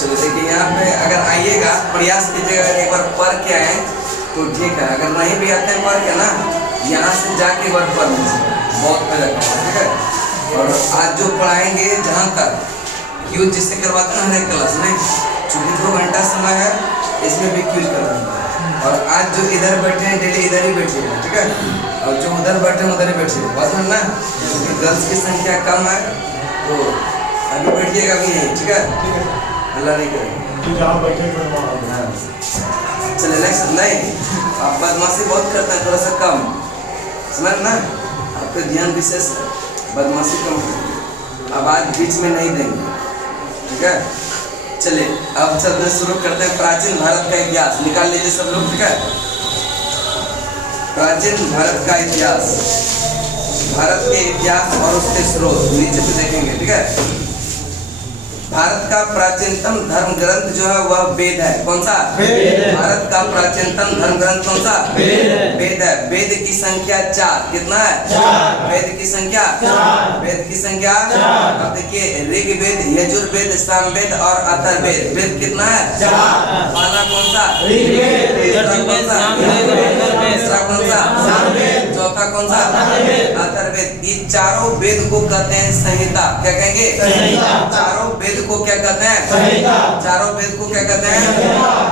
चलो देखिए यहाँ पे अगर आइएगा प्रयास कीजिएगा एक बार पढ़ के आए तो ठीक है, अगर नहीं भी आते हैं पढ़ के ना यहाँ से जाके एक बार पढ़ लीजिए, बहुत फायदा करता है। ठीक है, और आज जो पढ़ाएंगे जहाँ तक क्यूज जिससे करवाते हैं हर एक क्लास में, चूँकि 2 घंटा समय है इसमें भी क्यूज करवाएंगे। और आज जो इधर बैठे हैं डेली इधर ही बैठिएगा, ठीक है, और जो उधर बैठे हैं उधर ही बैठिएगा, बात है ना, क्योंकि गर्ल्स की संख्या कम है तो अभी बैठिएगा भी नहीं। ठीक है, अल्लाह नहीं करेंगे। चले नेक्स्ट, नहीं आप बदमाशी बहुत करते हैं, थोड़ा सा कम समझ ना, आपका ध्यान विशेष बदमाशी कम करेंगे, अब आज बीच में नहीं देंगे। ठीक है, चलिए अब चलते शुरू करते हैं। प्राचीन भारत का इतिहास निकाल लीजिए सब लोग। ठीक है, प्राचीन भारत का इतिहास, भारत के इतिहास और उसके स्रोत नीचे पे देखेंगे। ठीक है, भारत का प्राचीनतम धर्म ग्रंथ जो है वह वेद है। कौन सा? भारत का प्राचीनतम धर्म ग्रंथ कौन सा? वेद है। वेद की संख्या 4। कितना है? 4। वेद की संख्या 4। वेद की संख्या, अब देखिए ऋग्वेद, यजुर्वेद, सामवेद और अथर्ववेद। वेद कितना है? 4। पहला कौन सा? ऋग्वेद। दूसरा कौन सा? तीसरा कौन सा? सामवेद। चौथा कौन सा? अथर्ववेद। ये चारों वेद को कहते हैं संहिता। क्या कहेंगे? संहिता। चारों वेद को क्या कहते हैं? संहिता। चारों वेद को क्या कहते हैं?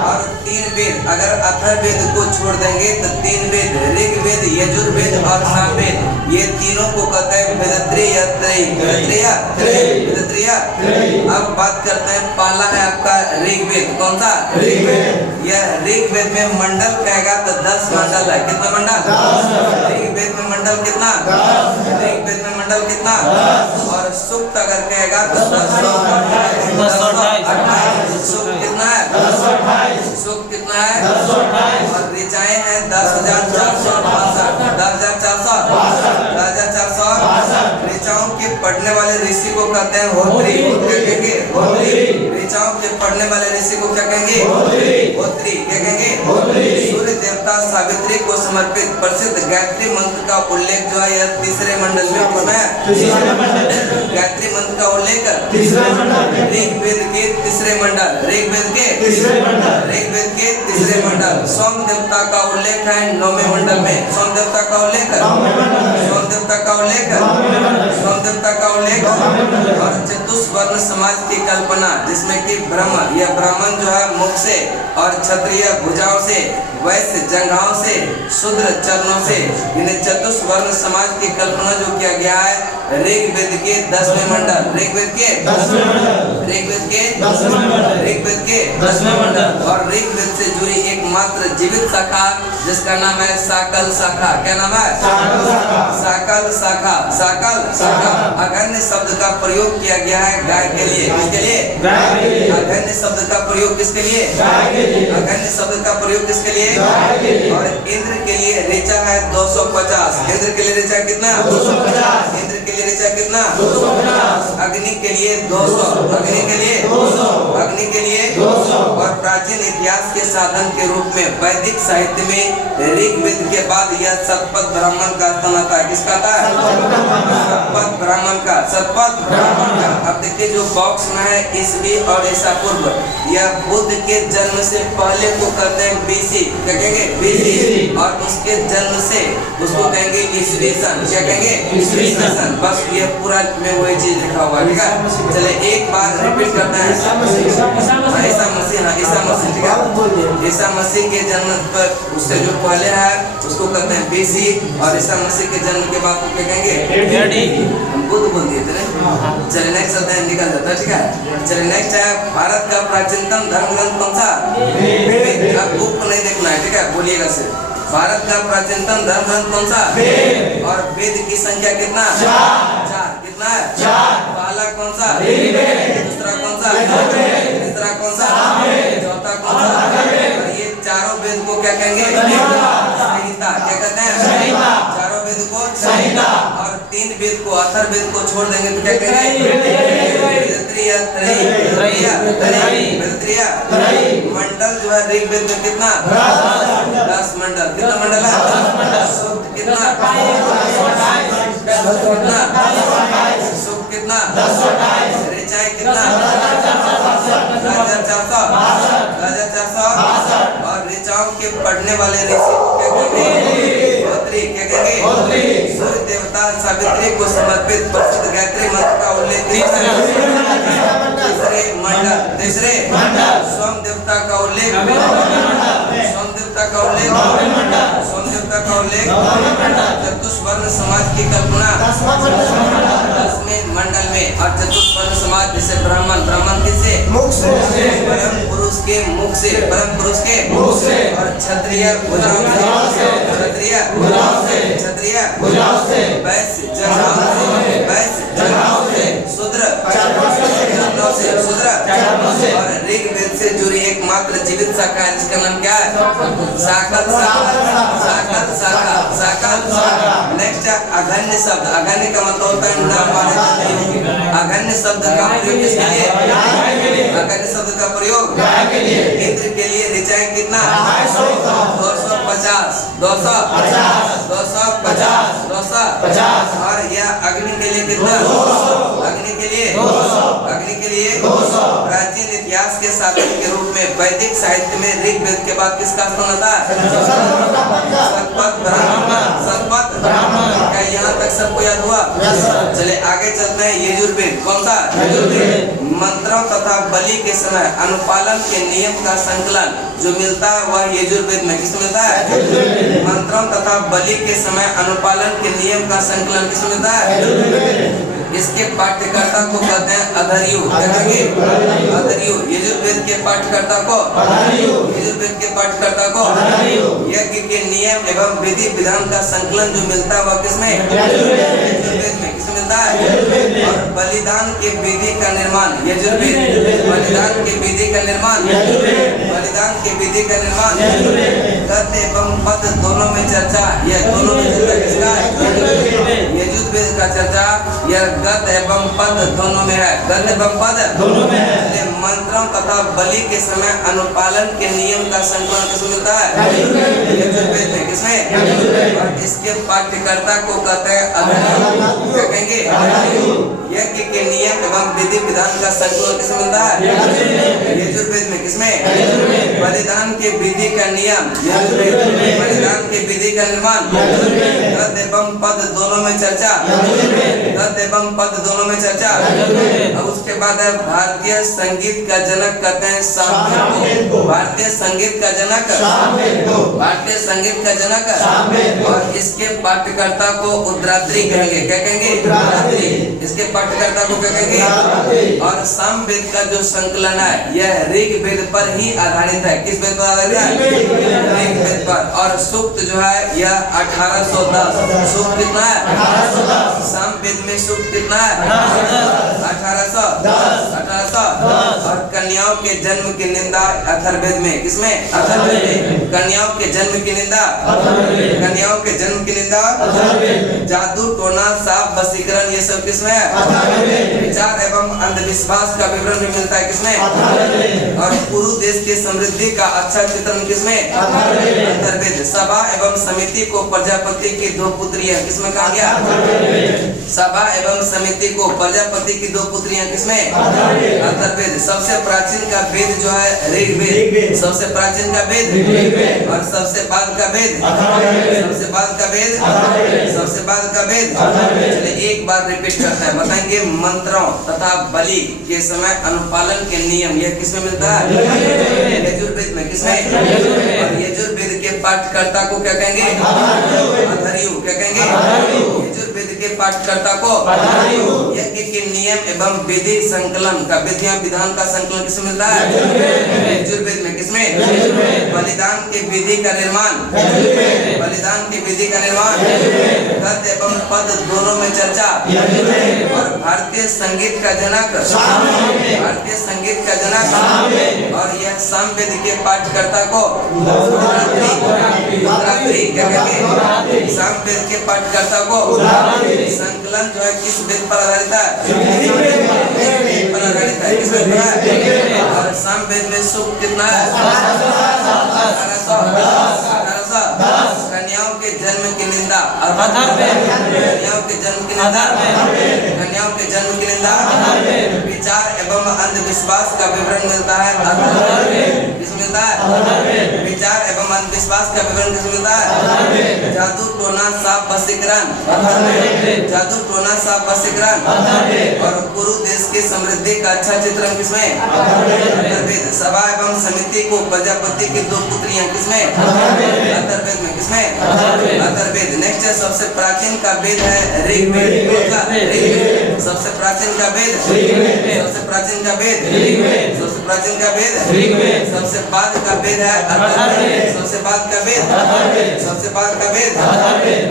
और 3 वेद, अगर अथर्ववेद को छोड़ देंगे तो 3 वेद, ऋग्वेद, यजुर्वेद और सामवेद, ये तीनों को कहते हैं वेदत्रय या त्रयी। वेदत्रय। अब बात करते हैं, पहला है आपका ऋग्वेद। कौन सा? ऋग्वेद। यह ऋग्वेद में मंडल कहेगा तो 10 मंडल है। कितना मंडल? 10। ऋग्वेद में मंडल कितना? 10। ऋग्वेद में मंडल कितना? 10। और सूक्त अगर कहेगा तो 10। सूक्त कितना है? 1028। सूक्त कितना है? 1028। और ऋचाएं हैं 10,462। 10,462। ऋचाओं के पढ़ने वाले ऋषि को कहते हैं होत्री। क्या कहेंगे? होत्री। ऋचाओं के पढ़ने वाले ऋषि को क्या कहेंगे? होत्री। क्या कहेंगे? सूर्य देवता सावित्री को समर्पित प्रसिद्ध गायत्री मंत्र का उल्लेख जो है यह 3रे मंडल में। किसमें है? 3रे मंडल। गायत्री मंत्र का उल्लेख 3रे मंडल में। ऋग्वेद के 3रे मंडल। ऋग्वेद के 3रे मंडल। ऋग्वेद के 3रे मंडल। सोम देवता का उल्लेख है 9वें मंडल में। सोम देवता का उल्लेख, सोम देवता का उल्लेख, सोम देवता का उल्लेख। और चतुष्वर्ण समाज की कल्पना, जिसमें कि ब्राह्मण, यह ब्राह्मण जो है मुख से और क्षत्रिय भुजाओं से, वैश्य जंघाओं से, शूद्र चरणों से, इन्हें चतुष्वर्ण समाज की कल्पना जो किया गया है ऋग्वेद के 10वें मंडल। ऋग्वेद के 10वें मंडल। ऋग्वेद के 10वें मंडल। ऋग्वेद के 10वें मंडल। और ऋग्वेद से जुड़ी एकमात्र जीवित शाखा जिसका नाम है साकल शाखा। क्या नाम है? साकल शाखा। साकल शाखा। साकल शाखा। अगन्य शब्द का प्रयोग किया गया है गाय के लिए। किसके लिए? गाय के लिए। अगन्य शब्द का प्रयोग किसके लिए? गाय के लिए। अगन्य शब्द का प्रयोग किसके लिए? गाय के लिए। और इंद्र के लिए ऋचा है 250। इंद्र के लिए ऋचा कितना? 250। इंद्र के लिए ऋचा कितना? 250। अग्नि के लिए 200। अग्नि के लिए 200। अग्नि के लिए 200। और प्राचीन इतिहास के साधन के रूप में वैदिक साहित्य में ऋग्वेद के बाद यह सतपथ ब्राह्मण का स्थान आता है। किसका आता है? सतपथ ब्राह्मण का। सतपथ ब्राह्मण का। अब देखिए जो बॉक्स में है ईस्वी और ईसा पूर्व, यह बुद्ध के जन्म से पहले को कहते हैं BC। क्या कहेंगे? BC। और उसके जन्म से उसको कहेंगे ईस्वी सन। क्या कहेंगे? ईस्वी सन। बस ये पूरा में वही चीज लिखा हुआ है। ठीक है, चले एक बार रिपीट करते हैं। ईसा मसीह। हाँ ईसा मसीह। ठीक है, ईसा मसीह के जन्म पर उससे जो पहले है उसको कहते हैं BC, और ईसा मसीह के जन्म के बाद क्या कहेंगे? हम बुद्ध बोल दिए थे। चलिए नेक्स्ट चलते हैं, निकल जाता है। ठीक है, चलिए नेक्स्ट है भारत का प्राचीनतम धर्म ग्रंथ कौन सा? वेद। अब बुक को नहीं देखना है, ठीक है, बोलिएगा सिर्फ। भारत का प्राचीनतम धर्म ग्रंथ कौन सा? वेद। और वेद की संख्या कितना? 4। कितना है? 4। पहला कौन सा? ऋग्वेद। दूसरा कौन सा? यजुर्वेद। तीसरा कौन सा? सामवेद। चौथा कौन सा? अथर्ववेद। और ये चारों वेद को क्या कहेंगे? संहिता। क्या कहते हैं? संहिता। चारों वेद को संहिता। और 3 वेद को, अथर्ववेद को छोड़ देंगे तो क्या कहेंगे? वेदत्रय। मंडल जो है ऋग्वेद में कितना? 10 मंडल। कितना मंडल है? सूक्त कितना? सूक्त कितना? ऋचाएं कितना? के पढ़ने वाले ऋषि को क्या कहेंगे? होत्री। क्या कहेंगे? सूर्य देवता सावित्री को समर्पित प्रसिद्ध गायत्री मंत्र का उल्लेख तीसरे मंडल, तीसरे सोम देवता का उल्लेख, सोम देवता का उल्लेख, सोम देवता का उल्लेख, चतुष्वर्ण समाज की कल्पना 10वें मंडल में, और चतुष्वर्ण समाज जैसे ब्राह्मण, ब्राह्मण किससे? मुख से, परम पुरुष के मुख से, परम पुरुष के मुख से, और क्षत्रिय भुजाओं से, क्षत्रिय भुजाओं से, क्षत्रिय भुजाओं से, वैश्य जंघाओं से, वैश्य जंघाओं से, शूद्र चरणों से, शूद्र और ऋग्वेद से जुड़ी एकमात्र जीवित शाखा है जिसका नाम क्या है? शाकल शाखा, शाकल शाखा, शाकल। नेक्स्ट अघन्य शब्द, अघन्य का मतलब होता है नाम वाले। अघन्य शब्द का प्रयोग किसके लिए? अघन्य शब्द का प्रयोग इंद्र के लिए ऋचाएं कितना? 250, 250 और यह अग्नि के लिए कितना? अग्नि के लिए, अग्नि के लिए प्राचीन इतिहास के साधन के रूप में वैदिक साहित्य में ऋग्वेद के बाद किसका स्थान आता है? सतपथ ब्राह्मण, सतपथ ब्राह्मण। क्या यहाँ तक सबको याद हुआ? चले आगे चलते हैं। यजुर्वेद कौन सा? यजुर्वेद मंत्रों तथा बलि के समय अनुपालन के नियम का संकलन जो मिलता है वह यजुर्वेद में किसमें मिलता है? मंत्रों तथा बलि के समय अनुपालन के नियम का संकलन किसमें मिलता है? इसके पाठ्यकर्ता को कहते हैं अधर्यु। क्या कहेंगे? अधर्यु। यजुर्वेद के पाठ्यकर्ता को, यजुर्वेद के पाठ्यकर्ता को यज्ञ के नियम एवं विधि विधान का संकलन जो मिलता है वह किसमें? यजुर्वेद में। किसमें मिलता है? और बलिदान के विधि का निर्माण यजुर्वेद, बलिदान के विधि का निर्माण, बलिदान के विधि का निर्माण गद्य एवं पद दोनों में चर्चा, यह दोनों में चर्चा किसका है? यजुर्वेद का चर्चा यह गद्य एवं पद दोनों में है, गद्य एवं पद दोनों में है। मंत्रों तथा बलि के समय अनुपालन के नियम का संकलन किसमें मिलता है? यजुर्वेद में। किसमें? और इसके पाठ्यकर्ता को कहते हैं अधर्यु। क्या कहेंगे? यज्ञ के नियम एवं विधि विधान का संकलन किसमें मिलता है? यजुर्वेद में। किसमें? बलिदान के विधि का नियम यजुर्वेद, बलिदान के विधि का निर्माण गद्य एवं पद दोनों में चर्चा, गद्य एवं पद दोनों में चर्चा। अब उसके बाद है भारतीय संगीत का जनक कहते हैं सामवेद को। भारतीय संगीत का जनक, भारतीय संगीत का जनक, और इसके पाठ्यकर्ता को उद्रात्री कहेंगे। क्या कहेंगे? उद्रात्री। इसके पाठ्यकर्ता को क्या कहेंगे? और सामवेद का जो संकलन है यह ऋग्वेद पर ही आधारित है। किस वेद पर आधारित है? ऋग्वेद पर। और सूक्त जो है यह 1810। सूक्त कितना है? 1810। सामवेद में सूक्त कितना है? 1810। और कन्याओं के जन्म की निंदा अथर्ववेद में। किसमें? अथर्ववेद में। कन्याओं के जन्म की निंदा, कन्याओं के जन्म की निंदा, जादू टोना साफ वशीकरण ये सब किसमें है? विचार एवं अंधविश्वास का विवरण भी मिलता है। किसमें? और पुरु देश की समृद्धि का अच्छा चित्रण किसमें? अथर्ववेद। सभा एवं समिति को प्रजापति की दो पुत्रियां किसमें कहा गया? सभा एवं समिति को प्रजापति की दो पुत्रियां किसमें? अथर्ववेद। सबसे प्राचीन का वेद जो है ऋग्वेद, सबसे प्राचीन का वेद, और सबसे बाद का वेद, सबसे बाद का वेद, सबसे बाद का वेद। चलिए एक बार रिपीट करते हैं, बताएंगे मंत्रों तथा बलि के समय अनुपालन के नियम यह किसमें मिलता है? यजुर्वेद में। किसमें? और यजुर्वेद के पाठ्यकर्ता को क्या कहेंगे? अधर्यु। क्या कहेंगे? यजुर्वेद के पाठ्यकर्ता को यज्ञ के नियम एवं विधि संकलन का, विधियां विधान का संकलन किसमें मिलता है? यजुर्वेद में। किसमें? बलिदान के विधि का निर्माण, बलिदान की विधि का निर्माण गद्य एवं पद दोनों में चर्चा। और भारतीय संगीत का जनक, भारतीय संगीत का जनक, और यह सामवेद के पाठ्यकर्ता को उद्रात्री, उद्रात्री क्या कहेंगे? सामवेद के पाठ्यकर्ता को संकलन जो है किस वेद पर आधारित है? पर आधारित है। किस वेद पर है? और सामवेद में सूक्त कितना है? 1810। कन्याओं के जन्म की निंदा कन्याओं के जन्म की निंदा कन्याओं के जन्म की निंदा विचार एवं अंधविश्वास का विवरण मिलता है किस मिलता है विचार एवं अंधविश्वास का विवरण किस मिलता है जादू टोना सांप वशीकरण और कुरु देश की समृद्धि का अच्छा चित्रण किसमें अथर्ववेद सभा एवं समिति को प्रजापति की दो पुत्रियां किसमें अथर्ववेद में किसमें अथर्ववेद। नेक्स्ट है सबसे प्राचीन का वेद है ऋग्वेद सबसे प्राचीन का वेद सबसे प्राचीन का वेद सबसे प्राचीन का वेद सबसे बाद का वेद है अथर्ववेद सबसे बाद का वेद सबसे बाद का वेद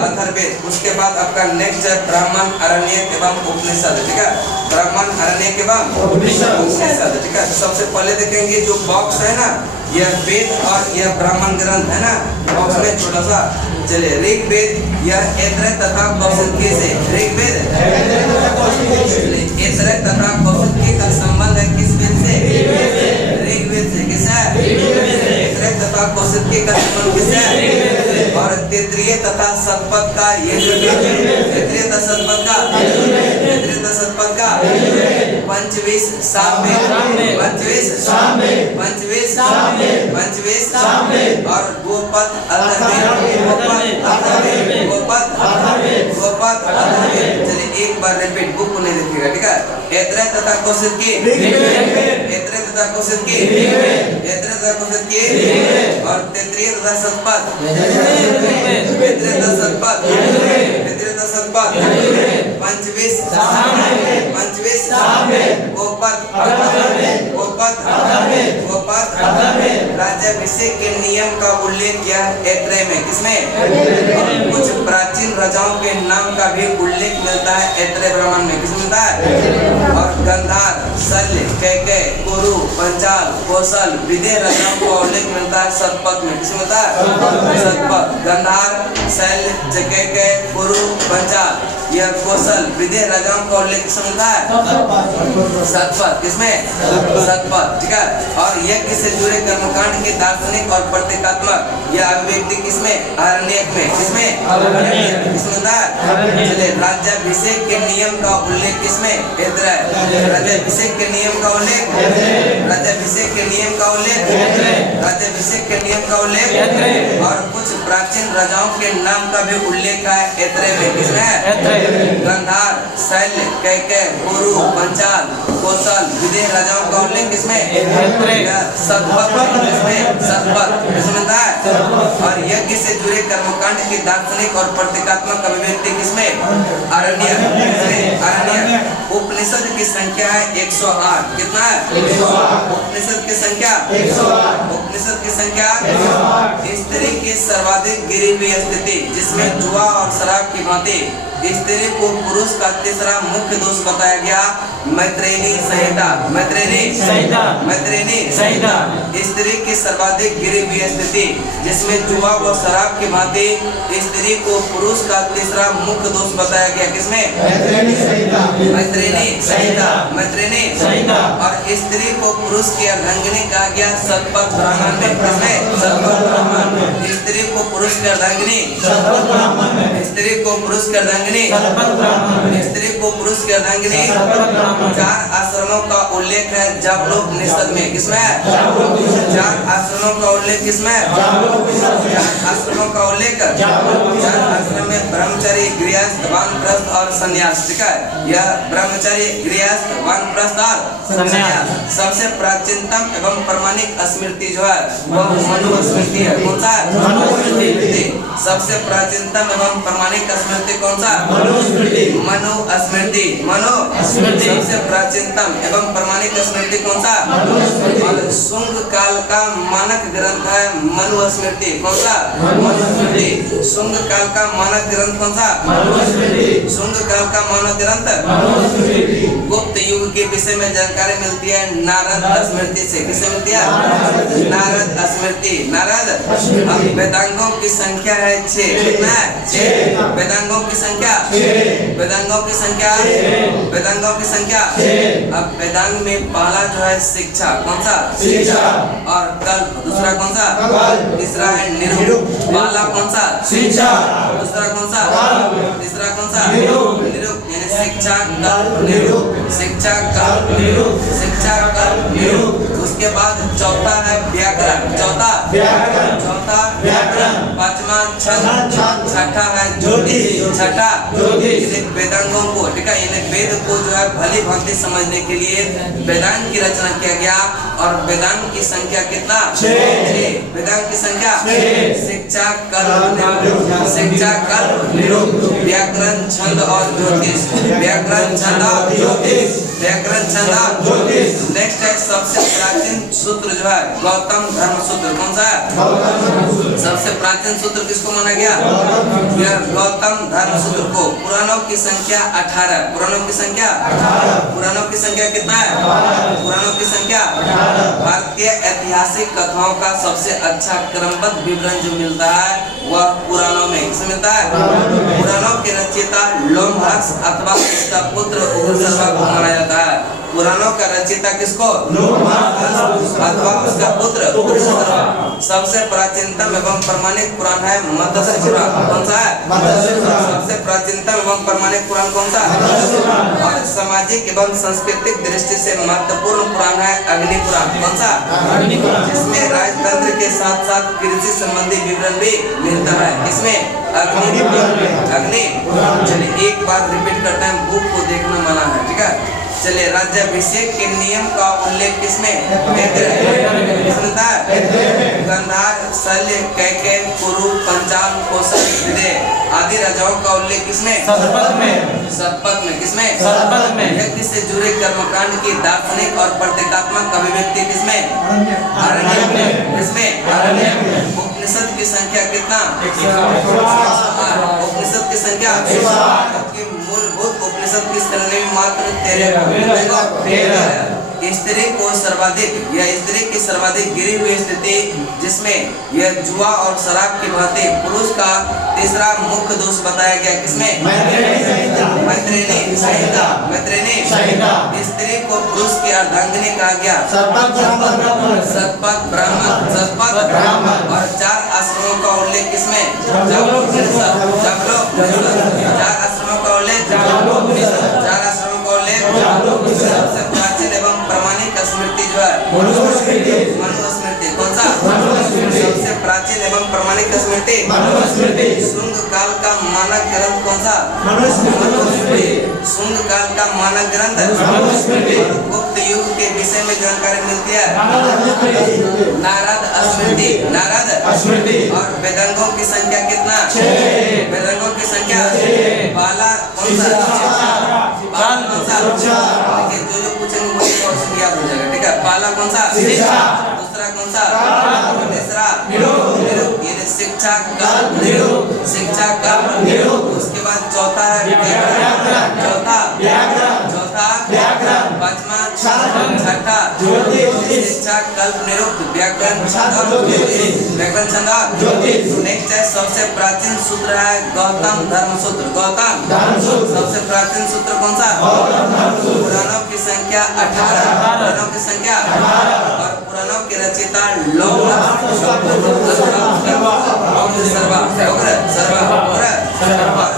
अथर्ववेद। उसके बाद आपका नेक्स्ट है ब्राह्मण अरण्यक एवं उपनिषद ठीक है ब्राह्मण अरण्यक एवं उपनिषद ठीक है। सबसे पहले देखेंगे जो बॉक्स है ना यह वेद और यह ब्राह्मण ग्रंथ है ना बॉक्स में छोटा सा चलिए ऋग्वेद यह ऐतरेय तथा कौशिकी से ऋग्वेद ऐतरेय तथा कौशिकी का संबंध है किस वेद से ऋग्वेद से किससे ऐतरेय तथा कौशिकी का संबंध किससे और तैत्तिरीय तथा शतपथ का तैत्तिरीय तथा शतपथ का पंचवीस सामवेद और गोपद अथर्ववेद। चलिए एक बार रिपीट बुक को नहीं देखिएगा ठीक है ऐतरेय तथा कौशिकी और तैत्तिरीय तथा शतपथ पंचवीस गोपद राज्याभिषेक के नियम का उल्लेख किया ऐतरेय में किसमें कुछ प्राचीन राजाओं के नाम का भी उल्लेख मिलता है ऐतरेय ब्राह्मण में किसमें मिलता है और गंधार शल्य कैकेय कुरु पंचाल कौशल विदेह राजाओं का उल्लेख मिलता है शतपथ में किसमें मिलता है शतपथ गंधार शल्य कैकेय कुरु पंचाल यह कौशल विदेह राजाओं का उल्लेख किसमें मिलता है शतपथ किसमें शतपथ ठीक है। और यज्ञ से जुड़े कर्मकांड के दार्शनिक और प्रतीकात्मक यह अभिव्यक्ति किसमें अरण्यक में किसमें मिलता है। चलिए राज्याभिषेक के नियम का उल्लेख किसमें ऐतरेय राज्याभिषेक के नियम का उल्लेख और कुछ प्राचीन राजाओं के नाम का भी उल्लेख है ऐतरेय में किसमें गंधार शल्य कैकेय कुरु पंचाल कौशल विदेह राजाओं का उल्लेख किसमें शतपथ किसमें है और यज्ञ से जुड़े कर्मकांड की दार्शनिक और प्रतीकात्मक अभिव्यक्ति किसमें अरण्यक उपनिषद की संख्या है 108 कितना है उपनिषद की संख्या स्त्री की सर्वाधिक गिरी हुई स्थिति जिसमें जुआ और शराब की भांति स्त्री को पुरुष का तीसरा मुख्य दोष बताया गया मैत्रेयी संहिता स्त्री की सर्वाधिक गिरी हुई स्थिति जिसमें जुआ व शराब की भांति स्त्री को पुरुष का तीसरा मुख्य दोष बताया गया किसमें मैत्रेयी संहिता और स्त्री को पुरुष की अर्धांगिनी कहा गया शतपथ ब्राह्मण में किसमें स्त्री को पुरुष की अर्धांगिनी चार आश्रमों का उल्लेख है जाबलोपनिषद में किसमें चार आश्रमों का उल्लेख चार आश्रम में ब्रह्मचर्य गृहस्थ वानप्रस्थ और संन्यास ठीक है यह ब्रह्मचर्य गृहस्थ वानप्रस्थ और संन्यास। सबसे प्राचीनतम एवं प्रमाणिक स्मृति जो है वह मनुस्मृति है कौन सा मनुस्मृति सबसे प्राचीनतम एवं प्रमाणिक स्मृति कौन सा मनुस्मृति सबसे प्राचीनतम एवं प्रमाणिक स्मृति कौन सा शुंग काल का मानक ग्रंथ है मनुस्मृति कौन सा शुंग काल का मानक ग्रंथ कौन सा शुंग काल का मानक ग्रंथ गुप्त युग के विषय में जानकारी मिलती है नारद स्मृति से। किससे मिलती है? नारद स्मृति। नारद। अब वेदांगों की संख्या है 6। कितना है? 6। वेदांगों की संख्या, वेदांगों की संख्या, वेदांगों की संख्या। अब वेदांग में पहला जो है शिक्षा, कौन सा? शिक्षा। और कल्प, दूसरा कौन सा? तीसरा है निरुक्त। पहला कौन सा? शिक्षा। दूसरा कौन सा? तीसरा कौन सा? निरुक्त। यानी शिक्षा कल्प निरुक्त, शिक्षा कल्प निरुक्त, शिक्षा कल्प निरुक्त। उसके बाद चौथा है व्याकरण। चौथा व्याकरण, चौथा व्याकरण। पांचवा छंद, छठा है ज्योतिष, छठा ज्योतिष। वेदांगों को, ठीक है, यानी वेद को जो है भली भांति समझने के लिए वेदांग की रचना किया गया। और वेदांग की संख्या कितना? 6। वेदांग की संख्या 6। शिक्षा कल्प निरुक्त, शिक्षा कल्प निरुक्त, व्याकरण छंद और ज्योतिष, व्याकरण छंद और ज्योतिष, व्याकरण छंद और ज्योतिष। नेक्स्ट है सबसे प्राचीन सूत्र जो है गौतम धर्म सूत्र। कौन सा है? सबसे प्राचीन सूत्र किसको माना गया? यह गौतम धर्म सूत्र को। पुराणों की संख्या 18। पुराणों की संख्या 18। पुराणों की संख्या कितना है? पुराणों की संख्या 18। भारतीय ऐतिहासिक कथाओं का सबसे अच्छा क्रमबद्ध विवरण जो मिलता है वह पुराणों में। किसमें मिलता है? पुराणों के रचयिता लोमहर्ष अथवा उसका पुत्र उग्रसर्वा को माना जाता है। पुराणों का रचयिता किसको? लोमहर्ष अथवा उसका पुत्र उग्रसर्वा। सबसे प्राचीनतम एवं प्रमाणिक पुराण है मत्स्य पुराण। कौन सा है? मत्स्य पुराण। सबसे प्राचीनतम एवं प्रमाणिक पुराण कौन सा? मत्स्य पुराण। और सामाजिक एवं सांस्कृतिक दृष्टि से महत्वपूर्ण पुराण है अग्नि पुराण। कौन सा? अग्नि पुराण। जिसमें राजतंत्र के साथ साथ कृषि संबंधी विवरण भी मिलता है। इसमें अग्नि पुराण, अग्नि। चलिए एक बार रिपीट करते हैं, बुक को देखना मना है, ठीक है। चलिए राज्याभिषेक के नियम का उल्लेख किसमें? गंधार, शल्य, कैकेय, कुरु, पंचाल, कौशल, विदेह आदि राजाओं का उल्लेख किसमें? शतपथ में। शतपथ में। किसमें? शतपथ में। व्यक्ति से जुड़े कर्मकांड की दार्शनिक और प्रतीकात्मक अभिव्यक्ति किसमें? आरण्यक में। किसमें? आरण्यक में। उपनिषद की संख्या कितना? उपनिषद की संख्या मूलभूत उपनिषद की श्रेणी में मात्र 13। स्त्री को सर्वाधिक या स्त्री की सर्वाधिक गिरी हुई स्थिति जिसमें यह जुआ और शराब की भांति पुरुष का तीसरा मुख्य दोष बताया गया। किसमें? मैत्रेयी संहिता। मैत्रेयी संहिता। स्त्री को पुरुष की अर्धांगिनी कहा गया। सतपथ ब्राह्मण, सतपथ ब्राह्मण। और 4 आश्रमों का उल्लेख किसमें? जागलोक उपनिषद। 4 आश्रमों का उल्लेख, 4 आश्रमों का उल्लेख। सबसे प्राचीन एवं प्रमाणिक स्मृति जो है मनुस्मृति। कौन सा? सबसे प्राचीन एवं प्रमाणिक स्मृति मनुस्मृति। शुंग काल का मानक ग्रंथ कौन सा? मनुस्मृति। शुंग काल का मानक ग्रंथ मनुस्मृति। गुप्त युग के विषय में जानकारी मिलती है नारद स्मृति। नारद स्मृति। और वेदांगों की संख्या कितना? 6। वेदांगों की संख्या 6। पहला कौन सा? कौन सा? देखिए जो पूछेंगे वो क्वेश्चन याद हो जाएगा, ठीक है। पहला कौन सा? शिक्षा। दूसरा कौन सा? तीसरा निरुक्त। ये शिक्षा कल्प निरुक्त, शिक्षा कल्प निरुक्त। उसके बाद चौथा है व्याकरण। चौथा व्याकरण, चौथा व्याकरण। पांचवा छठा ज्योतिष। शिक्षा कल्प निरुक्त, व्याकरण छंद और ज्योतिष, व्याकरण छंद और ज्योतिष। नेक्स्ट है सबसे प्राचीन सूत्र है गौतम धर्म सूत्र। गौतम धर्म सूत्र। सबसे प्राचीन सूत्र कौन सा? पुराणों की संख्या 18। पुराणों की संख्या 18। और पुराणों के रचयिता लोमहर्ष और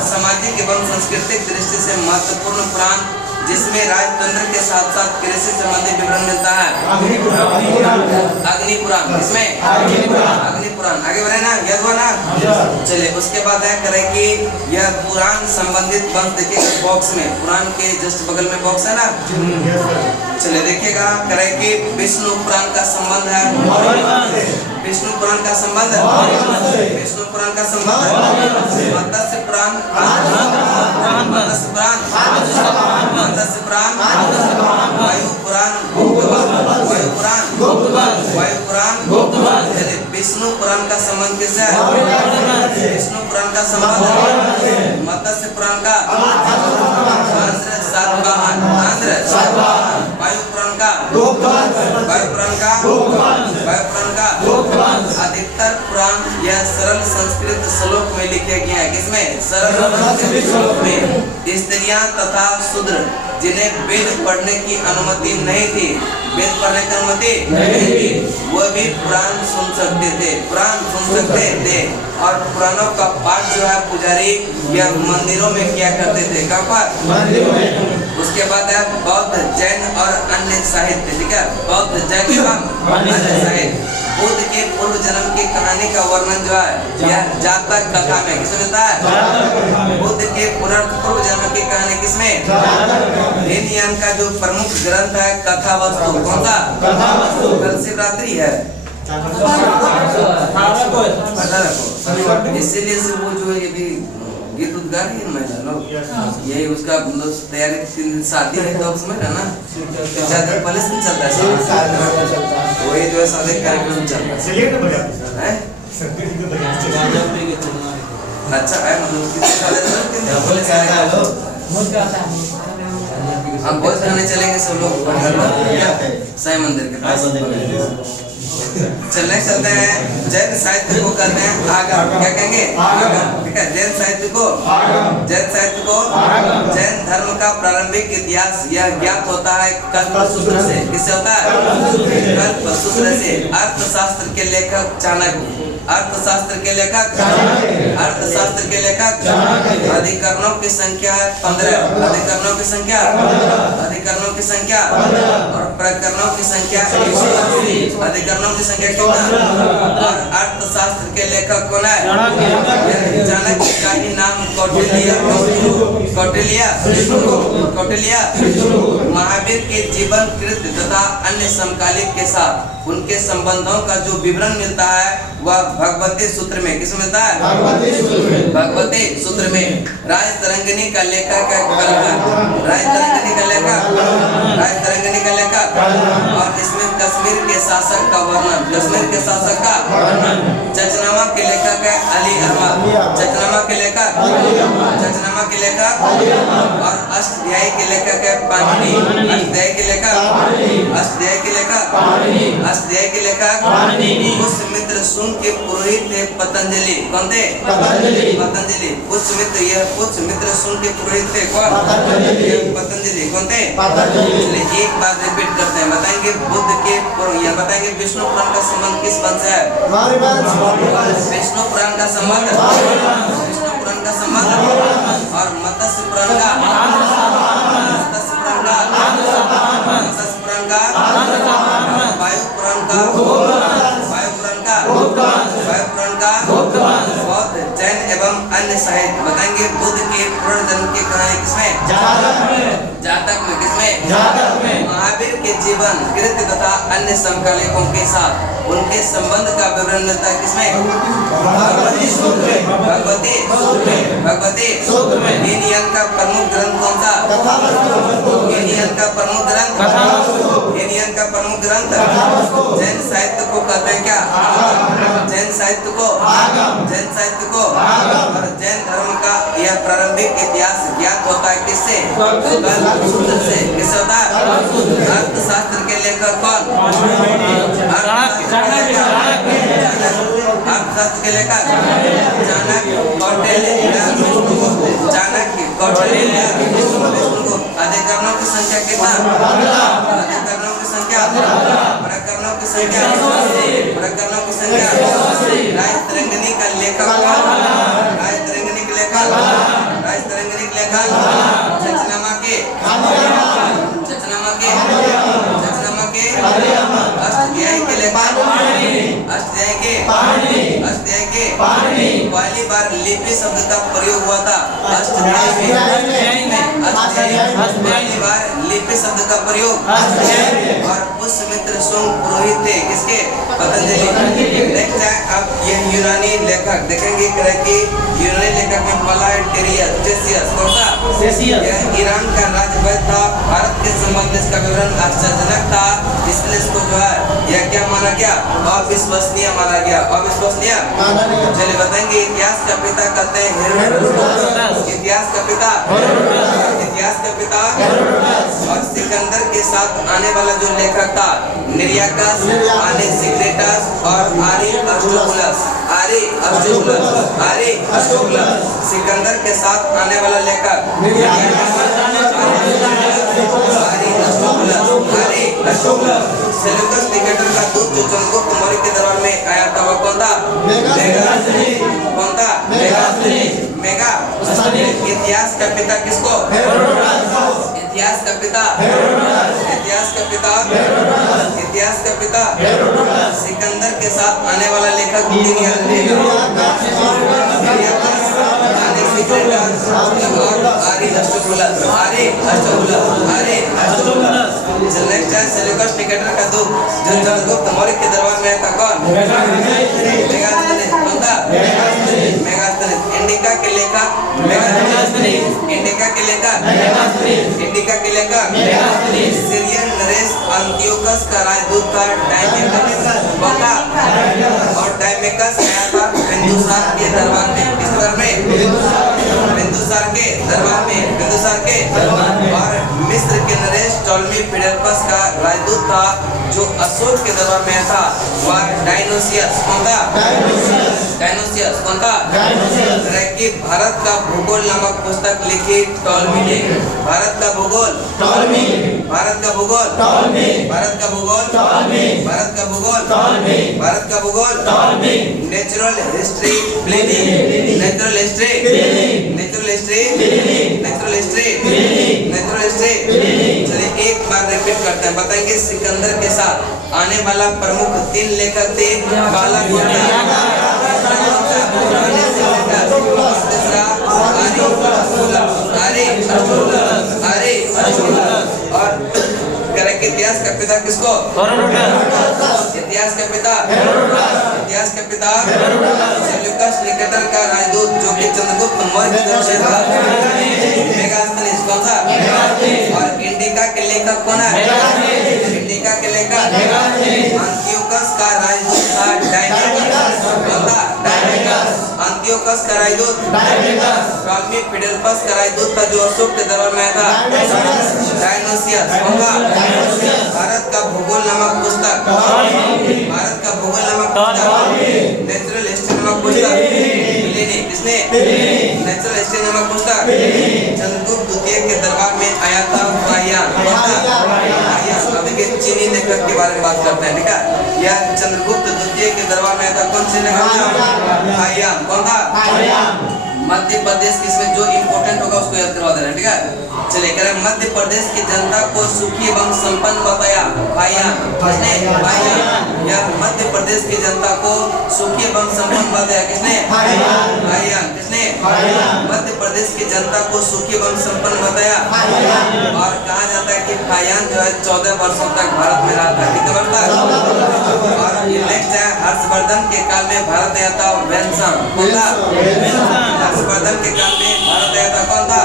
सामाजिक एवं सांस्कृतिक दृष्टि से महत्वपूर्ण पुराण जिसमें राजतंत्र के साथ साथ कृषि संबंधी विवरण मिलता है अग्नि पुराण। इसमें अग्नि पुराण। आगे बढ़े ना, याद हुआ ना? चलिए उसके बाद है करें कि यह पुराण संबंधित वंश देखिएगा बॉक्स में, पुराण के जस्ट बगल में बॉक्स है ना। चलिए देखिएगा करें कि विष्णु पुराण का संबंध है विष्णु पुराण का संबंध विष्णु पुराण का संबंध मत्स्य पुराण, मत्स्य पुराण, मत्स्य पुराण, वायु पुराण, वायु पुराण, वायु पुराण। विष्णु पुराण का संबंध किससे है? विष्णु पुराण का संबंध मत्स्य पुराण का आंध्र सातवाहन, आंध्र वायु पुराण का वायु पुराण का वायु पुराण का अधिकतर पुराण यह सरल संस्कृत श्लोक में लिखे गए हैं। किसमें? सरल संस्कृत श्लोक में। स्त्रियां तथा शूद्र जिन्हें वेद पढ़ने की अनुमति नहीं थी, वेद पढ़ने की अनुमति नहीं थी, वह भी पुराण सुन सकते थे, पुराण सुन सकते थे। और पुराणों का पाठ जो है पुजारी या मंदिरों में किया करते थे। कहाँ पर? मंदिरों में। उसके बाद है बौद्ध, जैन और अन्य साहित्य। ठीक है, बौद्ध, जैन एवं अन्य साहित्य। बुद्ध के पूर्व जन्म की कहानी का वर्णन जो है यह जातक कथा में किसमें मिलता है? बुद्ध के पूर्व जन्म की कहानी किसमें? हिंदू यान का जो प्रमुख ग्रंथ है कथा वस्तु। कौन सा? कल शिवरात्रि है, इसीलिए से वो जो ये भी गीत उत गा रही है महिला लोग, यही उसका मतलब तैयारी 3 दिन शादी है तो उसमें है ना 4 दिन पहले से चलता है, वही जो है शादी कार्यक्रम चलता है। अच्छा है मतलब कितने साल हम बहुत खाने चलेंगे सब लोग साई मंदिर के पास चलते हैं। जैन साहित्य को कहते हैं आगम। क्या कहेंगे? आगम। ठीक है, जैन साहित्य को जैन धर्म का प्रारंभिक इतिहास यह ज्ञात होता है कल्पसूत्र से। किससे होता है? कल्पसूत्र से। अर्थशास्त्र के लेखक चाणक्य, अर्थशास्त्र के लेखक अधिकरणों की संख्या 15, अधिकरणों की संख्या और प्रकरणों की संख्या 180। अधिकरणों की संख्या कितना? और अर्थशास्त्र के लेखक कौन है? चाणक्य का ही नाम कौटिल्य महावीर के जीवन कृत्य तथा अन्य समकालिक के साथ उनके संबंधों का जो विवरण मिलता है वह भगवती सूत्र में। किस मिलता है? भगवती सूत्र में। राजतरंगिणी का लेखक है कलहन, राजतरंगिणी का लेखक और इसमें कश्मीर के शासक का वर्णन, कश्मीर के शासक का चचनामा के लेखक है अली अहमद, चचनामा के लेखक और अष्टाध्यायी के लेखक है पाणिनि, अष्टाध्यायी के लेखक पुष्यमित्र सुंग के पुरोहित थे पतंजलि। कौन थे? पतंजलि। पुष्यमित्र सुंग के पुरोहित थे कौन? पतंजलि। कौन थे? चलिए एक बार रिपीट करते हैं, बताएंगे बुद्ध के बताएंगे विष्णु पुराण का संबंध किस वंश से है? विष्णु पुराण का संबंध और मत्स्य पुराण का वायु पुराण का बौद्ध, जैन एवं अन्य साहित्य। बताएंगे बुद्ध के पूर्व जन्म की कहानी किसमें? जातक में। किसमें? महावीर के जीवन कृत्य तथा अन्य समकालिकों के साथ उनके संबंध का विवरण मिलता है किसमें? भगवती सूत्र में। हिंदू का प्रमुख ग्रंथ कौन सा? हिंदू का प्रमुख ग्रंथ जैन साहित्य को कहते हैं क्या? जैन साहित्य को और जैन धर्म का यह प्रारंभिक इतिहास ज्ञात होता है किससे? कल्पसूत्र से। किससे होता है? अर्थशास्त्र के लेखक कौन? अर्थशास्त्र के लेखक चाणक्य, कौटिल्य, अधिकरणों की संख्या कितना? अधिकरणों की संख्या, प्रकरणों की संख्या, राजतरंगिणी का लेखक चचनामा के अष्टाध्यायी के लेखक पहली बार लिपि शब्द का प्रयोग हुआ था अष्टाध्यायी में। पहली बार लिपि शब्द का प्रयोग और पुष्यमित्र सुंग पुरोहित थे किसके? पतंजलि। देखते हैं अब ये यूनानी लेखक देखेंगे कि यूनानी लेखक में पलाइटेरियस कौन सा? यह ईरान का राजवैद्य था। भारत के संबंध इसका विवरण आश्चर्यजनक था, इसलिए इसको जो है यह क्या माना गया? अविश्वसनीय माना गया। अविश्वसनीय चलिए बताएंगे। इतिहास का पिता कहते हैं हेरोडोटस। इतिहास का पिता, इतिहास का पिता। और सिकंदर के साथ आने वाला जो लेखक था निरियाकस, आनेसिक्रेटस और अरिस्टोबुलस। सिकंदर के साथ आने वाला लेखक सेल्यूकस निकेटर का दूत जो चंद्रगुप्त मौर्य के दरबार में आया था वह कौन था? कौन था? मेगा। इतिहास का पिता किसको? इतिहास का पिता, इतिहास का पिता, इतिहास का पिता। सिकंदर के साथ आने वाला लेखक सेल्यूकस निकेटर का दूत जो चंद्रगुप्त मौर्य के दरबार में था कौन? मेगास्थनीस। कौन था? मेगास्थनीस। इंडिका के लेखक इंडिका के लेखक इंडिका के लेखक सीरियन नरेश अंतियोकस का राजदूत था डायमेकस। कौन था? और डायमेकस आया था बिंदुसार के दरबार में। किस दरबार में? बिंदुसार के दरबार में। बिंदुसार के और मिस्र के नरेश टॉलमी फिडेल्पस का राजदूत था जो अशोक के दरबार में था वह डायनोसियस। कौन था? डायनोसियस। कौन था? भारत का भूगोल नामक पुस्तक लिखी टॉलमी ने। भारत का भूगोल, भारत का भूगोल, भारत का भूगोल, भारत का भूगोल, भारत का भूगोल, natural history plenty, natural history, natural history, natural history, natural history. चलिए एक बार रिपीट करते हैं, बताएंगे। सिकंदर के साथ आने वाला प्रमुख 3 लेखक थे। पहला कौन था? और ग्रीक इतिहास का पिता किसको? इतिहास का पिता, इतिहास का पिता सेल्यूकस निकेटर का राजदूत जो कि चंद्रगुप्त मौर्य के वंशज था मेगास्थनीस। कौन था? और इंडिका के लेखक कौन है? इंडिका के लेखक अंतियोकस का राजदूत था डायमेकस। कौन था? डायमेकस। अंतियोकस का राजदूत टॉलमी फिडेल्पस का राजदूत था जो अशोक के दरबार में था डायनोसियस। कौन था? भारत का भूगोल नामक पुस्तक, भारत का भूगोल नामक पुस्तक, नेचुरल हिस्ट्री नामक पुस्तक किसने? नेचुरल हिस्ट्री नामक पुस्तक चंद्रगुप्त द्वितीय के दरबार में आया था फाहियान। अब देखिए चीनी लेखक के बारे में बात करते हैं, ठीक है। यह चंद्रगुप्त द्वितीय के दरबार में आया था कौन से लेखक? फाहियान। कौन था? मध्य प्रदेश किसमें जो इम्पोर्टेंट होगा उसको याद करवा दे रहे हैं, ठीक है। चलिए कह रहे हैं मध्य प्रदेश की जनता को सुखी एवं संपन्न बताया। फाहियान। किसने? फाहियान। यह मध्य प्रदेश की जनता को सुखी एवं संपन्न बताया। किसने? फाहियान। किसने? मध्य प्रदेश की जनता को सुखी एवं संपन्न बताया। और कहा जाता है कि फाहियान जो है 14 वर्षों तक भारत में रहा था। कितने वर्ष तक? और नेक्स्ट है हर्षवर्धन के काल में भारत आया था वेंसन। कौन था? हर्षवर्धन के काल में भारत आया था। कौन था?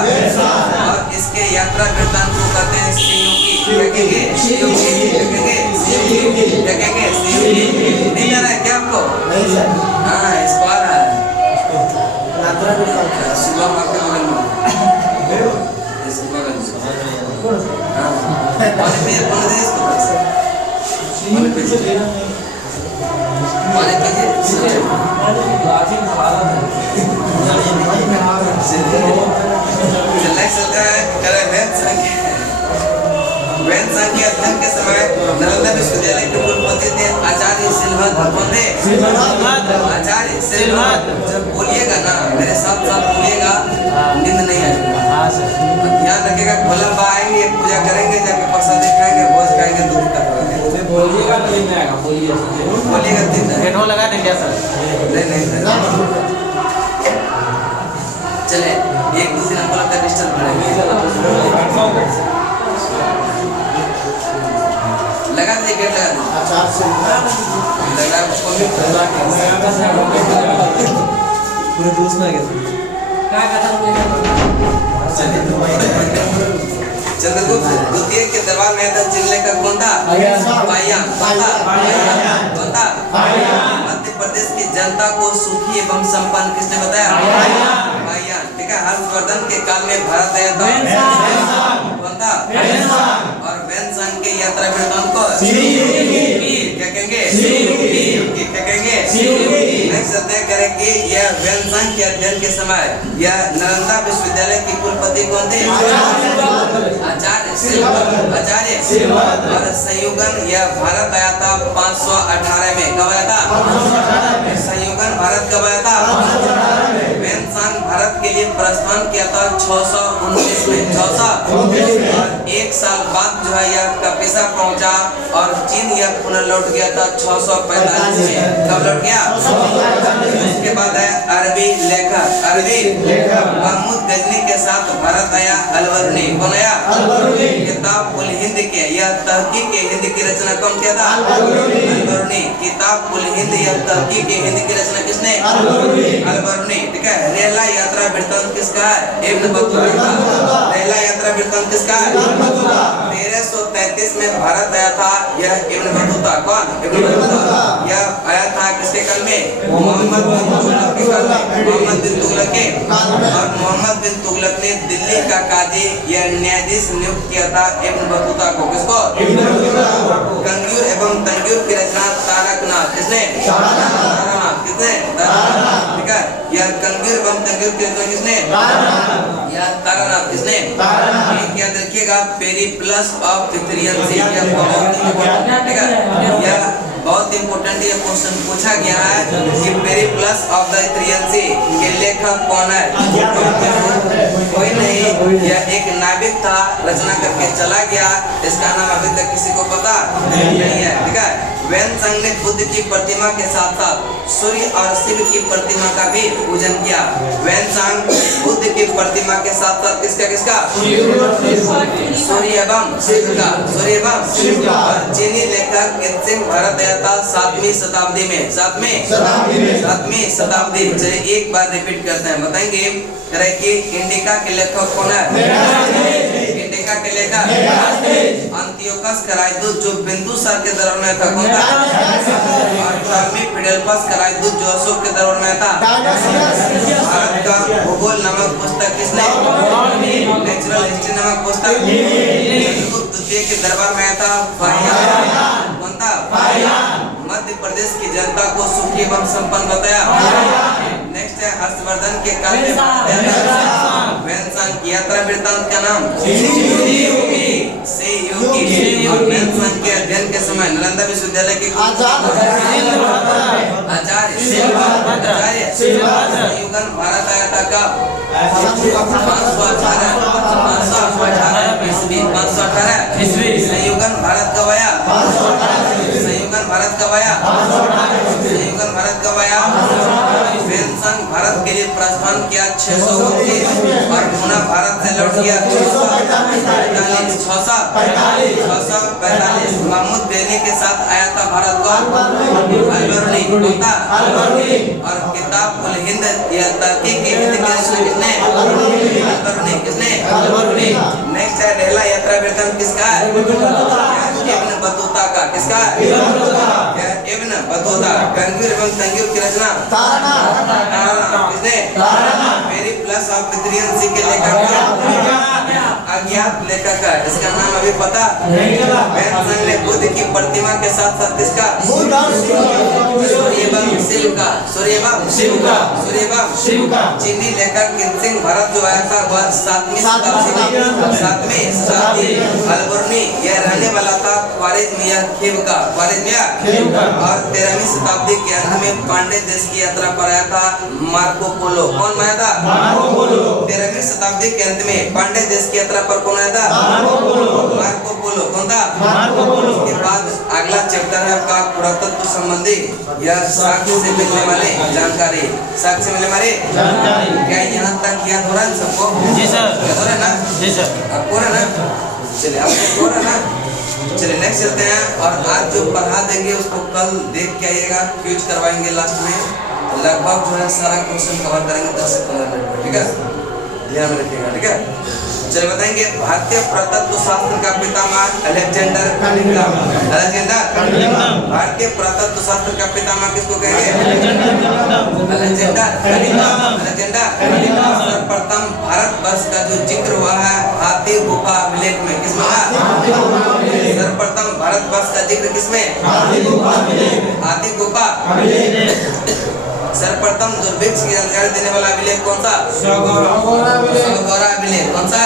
और इसके यात्रा वृत्तांत को कहते हैं श्रीयोगी। क्या कहेंगे? श्रीयोगी। क्या कहेंगे? श्रीयोगी। क्या कहेंगे? श्रीयोगी। नहीं जाना है क्या आपको? हाँ इस बार सुबह में आपके बगल में इस बगल के अध्ययन के समय नालंदा विश्वविद्यालय के कुलपति थे आचार्य सिलवत। कौन थे? आचार्य सिलवत। जब बोलिएगा ना मेरे साथ साथ बोलिएगा, नींद नहीं आएगा। ध्यान रखिएगा। भोला बा आएंगे, पूजा करेंगे, जाके प्रसाद खाएंगे, भोज खाएंगे, दूध का बोलिएगा तो नींद आएगा। बोलिएगा नींद हेडफोन लगा देंगे क्या सर? नहीं। चले एक दूसरे नंबर का डिस्टर्ब करेंगे। लगा दे गेट लगा दे। अच्छा से लगा पूरे दोस्त में आ गया क्या कथा। चलिए चंद्रगुप्त द्वितीय के दरबार में था चिन्ह लेखक कौन था? पायन। कौन था? मध्य प्रदेश की जनता को सुखी एवं संपन्न किसने बताया? पायन। ठीक है। हर्षवर्धन के काल में भारत आया था कौन था? और वेनसांग के यात्रा वृत्तांत को क्या कहेंगे? क्या कहेंगे? नेक्स्ट अध्ययन करेंगे यह वेनसांग के अध्ययन के समय यह नालंदा विश्वविद्यालय की कुलपति कौन थे? आचार्य। और संयुगन यह भारत आया था 518 में। कब आया था? संयुगन भारत कब आया था? वेनसांग भारत के लिए प्रस्थान किया था 619 में। 619 और एक साल बाद जो है यह कपिसा पहुंचा और चीन यह पुनः लौट गया था 645 में। कब लौट गया? उसके बाद है अरबी लेखक महमूद गजनी के साथ भारत आया अलबरूनी। कौन आया? किताब उल हिंद के यह तहकीक के हिंद की रचना कौन किया था? अलबरूनी। किताब उल हिंद यह तहकीक के हिंद की रचना किसने? अलबरूनी। ठीक है। रेहला यात्रा वृत्तांत किसका है? Ibn Battuta. रेहला यात्रा वृत्तांत किसका है? 1333 में भारत आया था यह इब्न बतूता। कौन? Ibn Battuta. यह आया था किसके काल में? मोहम्मद बिन तुगलक के काल में। मोहम्मद बिन तुगलक के और मोहम्मद बिन तुगलक ने दिल्ली का काजी यह न्यायाधीश नियुक्त किया था इब्न बतूता को। किसको? इब्न बतूता को। कंग्यूर एवं तंग्यूर की रचना तारकनाथ किसने? किसने? ठीक है। यह कंग्यूर एवं तंग्यूर की रचना किसने? यह तारानाथ। किसने? एक याद रखिएगा पेरिप्लस ऑफ पिथरियन से यह बहुत इम्पोर्टेंट। ठीक है। यह बहुत इम्पोर्टेंट ये क्वेश्चन पूछा गया है कि पेरिप्लस ऑफ द इथरियंसी के लेखक कौन है? कोई नहीं, यह एक नाविक था, रचना करके चला गया। इसका नाम अभी तक किसी को पता नहीं है। ठीक है। वेनसांग ने बुद्ध की प्रतिमा के साथ साथ सूर्य और शिव की प्रतिमा का भी पूजन किया। वेनसांग बुद्ध की प्रतिमा के साथ साथ किसका? सूर्य एवं शिव का। सूर्य एवं शिव का। और चीनी लेखक इत्सिंग भारत आया था 7वीं शताब्दी में। 7वीं शताब्दी। चलिए एक बार रिपीट करते हैं, बताएंगे कि इंडिका के लेखक कौन है? इंडिका के लेखक अंतियोकस कराइदुस जो बिंदुसार के दरबार में था। कौन था? और टॉमी फिडेल्फस कराइदुस जो अशोक के दरबार में था। भारत का भूगोल नामक पुस्तक किसने? नेचुरल हिस्ट्री नामक पुस्तक चंद्रगुप्त द्वितीय के दरबार में था। कौन था? मध्य प्रदेश की जनता को सुखी एवं संपन्न बताया। नेक्स्ट है हर्षवर्धन के काल में वेनसांग की यात्रा वृत्तांत का नाम सेयुकी। और वेनसांग के अध्ययन के समय नालंदा विश्वविद्यालय के आचार्य संयुगन भारत आया था कब? 518 ईस्वी। 518 संयुगन भारत कब आया? संयुगन भारत कब आया? संयुगन भारत कब आया? वेनसांग भारत के लिए प्रस्थान किया 629 और पुनः भारत से लौट गया 645। महमूद गजनी के साथ आया था भारत को अलबरूनी। और किताब उल हिंद यह तहकीक की हिंद की रचना किसने? अलबरूनी। किसने? नेक्स्ट है रेहला यात्रा वृत्तांत किसका है? इब्न बतूता का। किसका? Ibn Battuta. कंग्यूर एवं तंग्यूर की रचना किसने? पेरिप्लस ऑफ पिथरियन सी के लेखक अज्ञात लेखक है। इसका नाम अभी पता नहीं चला। वेनसांग ने बुद्ध की प्रतिमा के साथ साथ किसका? सूर्य एवं शिव का। चीनी लेखक इत्सिंग भारत जो आया था वह 7वीं शताब्दी। अलबरूनी यह रहने वाला था ख्वारिज़्मिया खीव का। और 13वीं शताब्दी के अंत में पांडे देश की यात्रा पर आया था मार्को पोलो। कौन आया था? 13वीं शताब्दी के अंत में पांडे देश की यात्रा पर कौन आया था? Marco Polo. कौन था? उसके बाद अगला चैप्टर है आपका पुरातत्व संबंधी या साक्ष्य से मिलने वाले जानकारी। साक्ष्य मिलने वाले जानकारी। क्या यहाँ तक याद हो रहा है सबको? जी सर। याद हो रहा है ना? जी सर। आपको ना? चलिए आपको हो रहा है ना? चलिए नेक्स्ट चलते हैं। और आज जो पढ़ा देंगे उसको कल देख के आइएगा, क्विज करवाएंगे लास्ट में। लगभग जो है सारा क्वेश्चन कवर करेंगे 10 से 15 मिनट में। ठीक है, ध्यान में रखिएगा। ठीक है। चलिए बताएंगे भारतीय पुरातत्व शास्त्र का पितामह अलेक्जेंडर कनिंघम। भारतीय पुरातत्व शास्त्र का पितामह किसको कहेंगे? Alexander Cunningham. सर्वप्रथम भारतवर्ष का जो जिक्र हुआ है हाथी गुफा अभिलेख में, किसमें? सर्वप्रथम भारतवर्ष का जिक्र किसमें? हाथी गुफा। सर्वप्रथम दुर्भिक्ष की जानकारी देने वाला अभिलेख कौन सा? सौगौरा अभिलेख। कौन सा?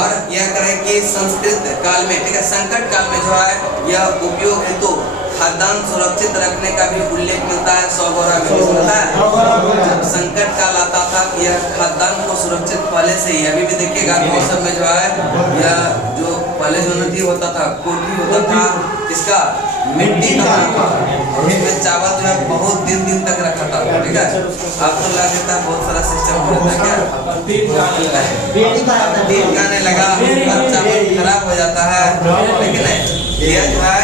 और यह करें कि संस्कृत काल में, ठीक है, संकट काल में जो है यह उपयोग हेतु खाद्यान्न सुरक्षित रखने का भी उल्लेख मिलता है सौगौरा में। मिलता है जब संकट काल आता था यह खाद्यान्न को सुरक्षित पहले से ही, अभी भी देखिएगा मौसम में जो है यह जो पहले जो नदी होता था, कोठी होता था, इसका मिट्टी का बना और उसमें चावल जो है बहुत दिन दिन तक रखा था। ठीक है, आपको लगा देता है बहुत सारा सिस्टम होता है क्या? दिन गाने लगा चावल खराब हो जाता है, लेकिन यह जो है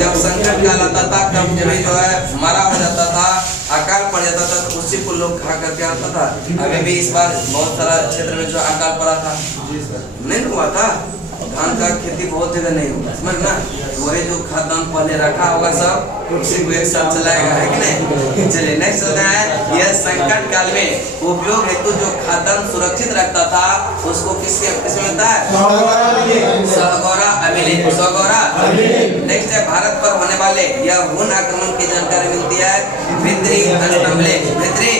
जब संकट काल आता था तब जब जो है मरा हो जाता था, अकाल पड़ जाता था, तो उसी को लोग खा करके आता था। अभी भी इस बार बहुत सारा क्षेत्र में जो अकाल पड़ा था, नहीं हुआ था, धान का खेती बहुत जगह नहीं हुआ, समझ ना, वही जो खाद्यान्न पहले रखा होगा सब उसी को एक साथ चलाएगा, है कि नहीं? चलिए नेक्स्ट होता है यह संकट काल में उपयोग हेतु जो खाद्यान्न सुरक्षित रखता था उसको किसके मिलता है? सौगौरा अभिलेख। सौगौरा। नेक्स्ट है भारत पर होने वाले यह हुन आक्रमण की जानकारी मिलती है भित्री अष्टमलेख। भित्री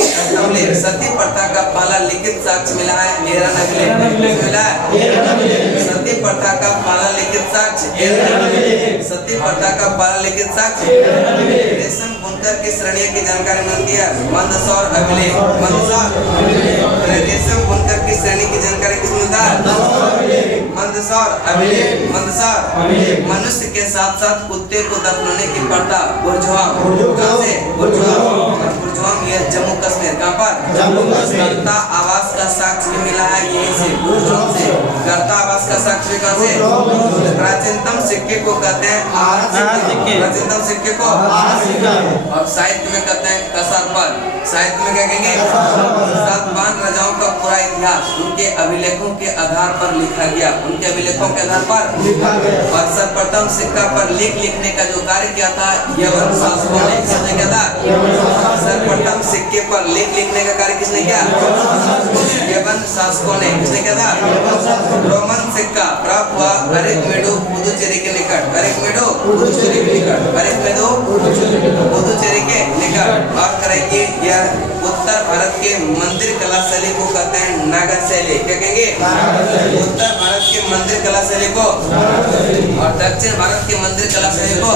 अष्टमलेख। सती प्रथा का पहला लिखित साक्ष्य मिला है एरन अभिलेख। मिला है सती प्रथा का पहला लिखित साक्ष्य। सती प्रथा का पहला लिखित साक्ष्य। रेशम बुनकर की श्रेणी की जानकारी मिलती है मंदसौर अभिलेख। मंदसौर। रेशम बुनकर की श्रेणी की जानकारी किस मिलता है? मंदसौर अभिलेख। मंदसौर। मनुष्य के साथ साथ कुत्ते को दफनाने की प्रथा बुर्जुआम। कहाँ से? बुर्जुआम यह जम्मू कश्मीर। कहाँ पर? जम्मू कश्मीर। कर्ता आवास का साक्ष्य भी मिला है यहीं से, बुर्जुआम से। कर्ता आवास का साक्ष्य कहाँ से? प्राचीनतम सिक्के को कहते हैं प्राचीनतम सिक्के को और साहित्य में कहते हैं कसारपन। साहित्य में क्या कहेंगे? सातवाहन राजाओं का पूरा इतिहास उनके अभिलेखों के आधार पर लिखा गया। उनके अभिलेखों के आधार पर और सर्वप्रथम सिक्का पर लिखने का जो कार्य किया था यवन शासकों ने। किसने किया था? सर्वप्रथम सिक्के पर लिखने का कार्य किसने किया? यवन शासकों ने। किसने किया था? रोमन सिक्का प्राप्त हुआ अरिकमेडु पुदुचेरी के निकट। अरिकमेडु पुदुचेरी के निकट। अरिकमेडु पुदुचेरी के निकट। और करेंगे यह उत्तर भारत के मंदिर कला शैली को कहते हैं नागर शैली। क्या कहेंगे? उत्तर भारत के मंदिर कला शैली को और दक्षिण भारत के मंदिर कला शैली को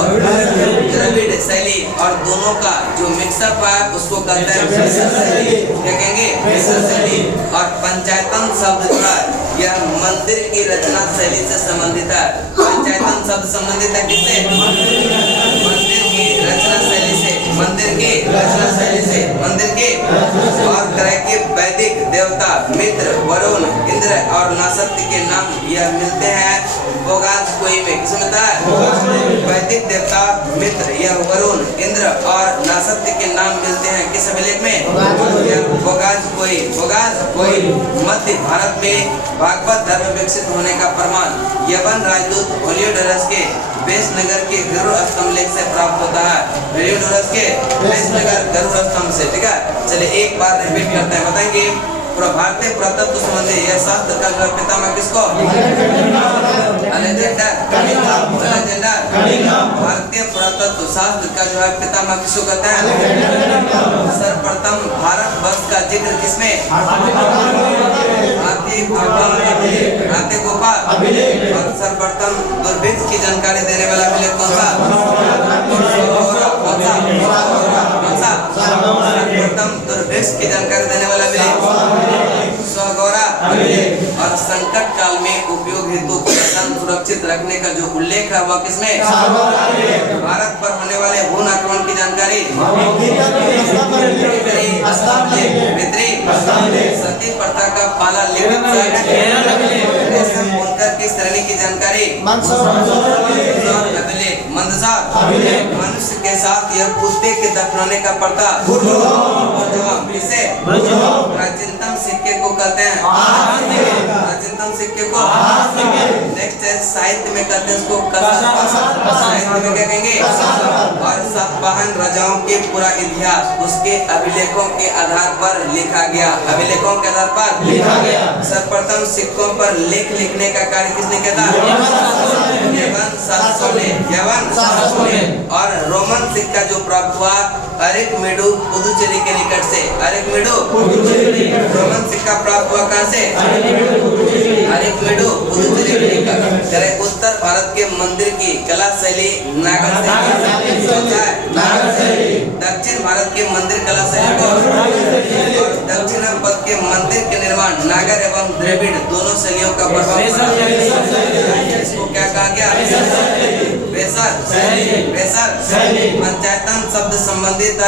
द्रविड़ शैली। और दोनों का जो मिक्सअप है उसको कहते हैं मिश्र शैली। क्या कहेंगे? मिश्र शैली। और पंचायतन शब्द जो है यह मंदिर की रचना शैली से संबंधित है। पंचायतन शब्द संबंधित है किससे? मंदिर की रचना शैली से। मंदिर की रचना शैली से। मंदिर की। और तरह के वैदिक देवता मित्र, वरुण, इंद्र और नासत्य के नाम यह मिलते हैं बोगाजकोई में। किसमें मिलता है? वैदिक देवता मित्र, यह वरुण, इंद्र और नासत्य के नाम मिलते हैं किस अभिलेख में? बोगाजकोई। बोगाजकोई। मध्य भारत में भागवत धर्म विकसित होने का प्रमाण यवन राजदूत हेलियोडोरस के वेशनगर के गरुड़ स्तंभ लेख से प्राप्त होता है। हेलियोडोरस के वेशनगर गरुड़ स्तंभ से। ठीक है, चलिए एक बार रिपीट करते हैं, बताएंगे भारतीय पुरातत्व संबंधी यह शास्त्र का पितामह किसको? Alexander Cunningham. भारतीय पुरातत्व शास्त्र का जो है पितामह किसको कहते हैं? सर्वप्रथम भारत वर्ष का जिक्र किसमें? हाथी गुफा। और सर्वप्रथम दुर्भिक्ष की जानकारी देने वाला अभिलेख कौन सा? सर्वप्रथम दुर्भिक्ष की जानकारी देने वाला अभिलेख सौगौरा। और संकट काल में उपयोग हेतु खाद्यान्न सुरक्षित रखने का जो उल्लेख है वह किसमें? भारत पर होने वाले हुन आक्रमण की जानकारी सती प्रथा का पहला लिखित एवं बुनकर की श्रेणी की जानकारी अभिलेख मंदसार मनुष्य के साथ यह कुत्ते के दफनाने का प्रथा इसे प्राचीनतम सिक्के को कहते हैं। प्राचीनतम सिक्के को नेक्स्ट है साहित्य में कहते हैं इसको साहित्य में क्या कहेंगे। और सातवाहन राजाओं के पूरा इतिहास उसके अभिलेखों के आधार पर लिखा गया। अभिलेखों के आधार पर लिखा गया। सर्वप्रथम सिक्कों पर लेख लिखने का कार्य किसने किया था? यवन शासकों ने। और रोमन सिक्का जो प्राप्त हुआ अरिकमेडु पुदुचेरी के निकट से। अरिकमेडु रोमन सिक्का प्राप्त हुआ कहाँ से? अरिकमेडु पुदुचेरी के निकट। उत्तर भारत के मंदिर की कला शैली नागर शैली। दक्षिण भारत के मंदिर कला शैली को और दक्षिण पथ के मंदिर के निर्माण नागर एवं द्रविड़ दोनों शैलियों का प्रभाव। इसको क्या कहा गया? पंचायतन शब्द संबंधित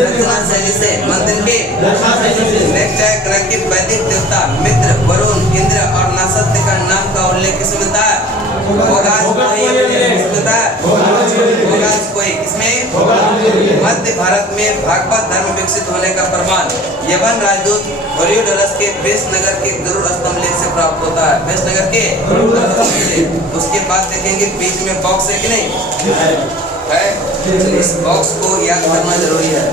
रचना शैली से मंदिर के। नेक्स्ट है ग्रह के वैदिक देवता मित्र, वरुण, इंद्र और नासत्य का नाम का उल्लेख किसमें मिलता है? इसमें मध्य भारत में भागवत धर्म विकसित होने का प्रमाण यवन राजदूत ओरियोडोरस के बेसनगर के गरुड़ स्तंभ लेख से प्राप्त होता है। बेसनगर के उसके बाद देखेंगे बीच में बॉक्स है कि नहीं है? इस बॉक्स को याद करना जरूरी है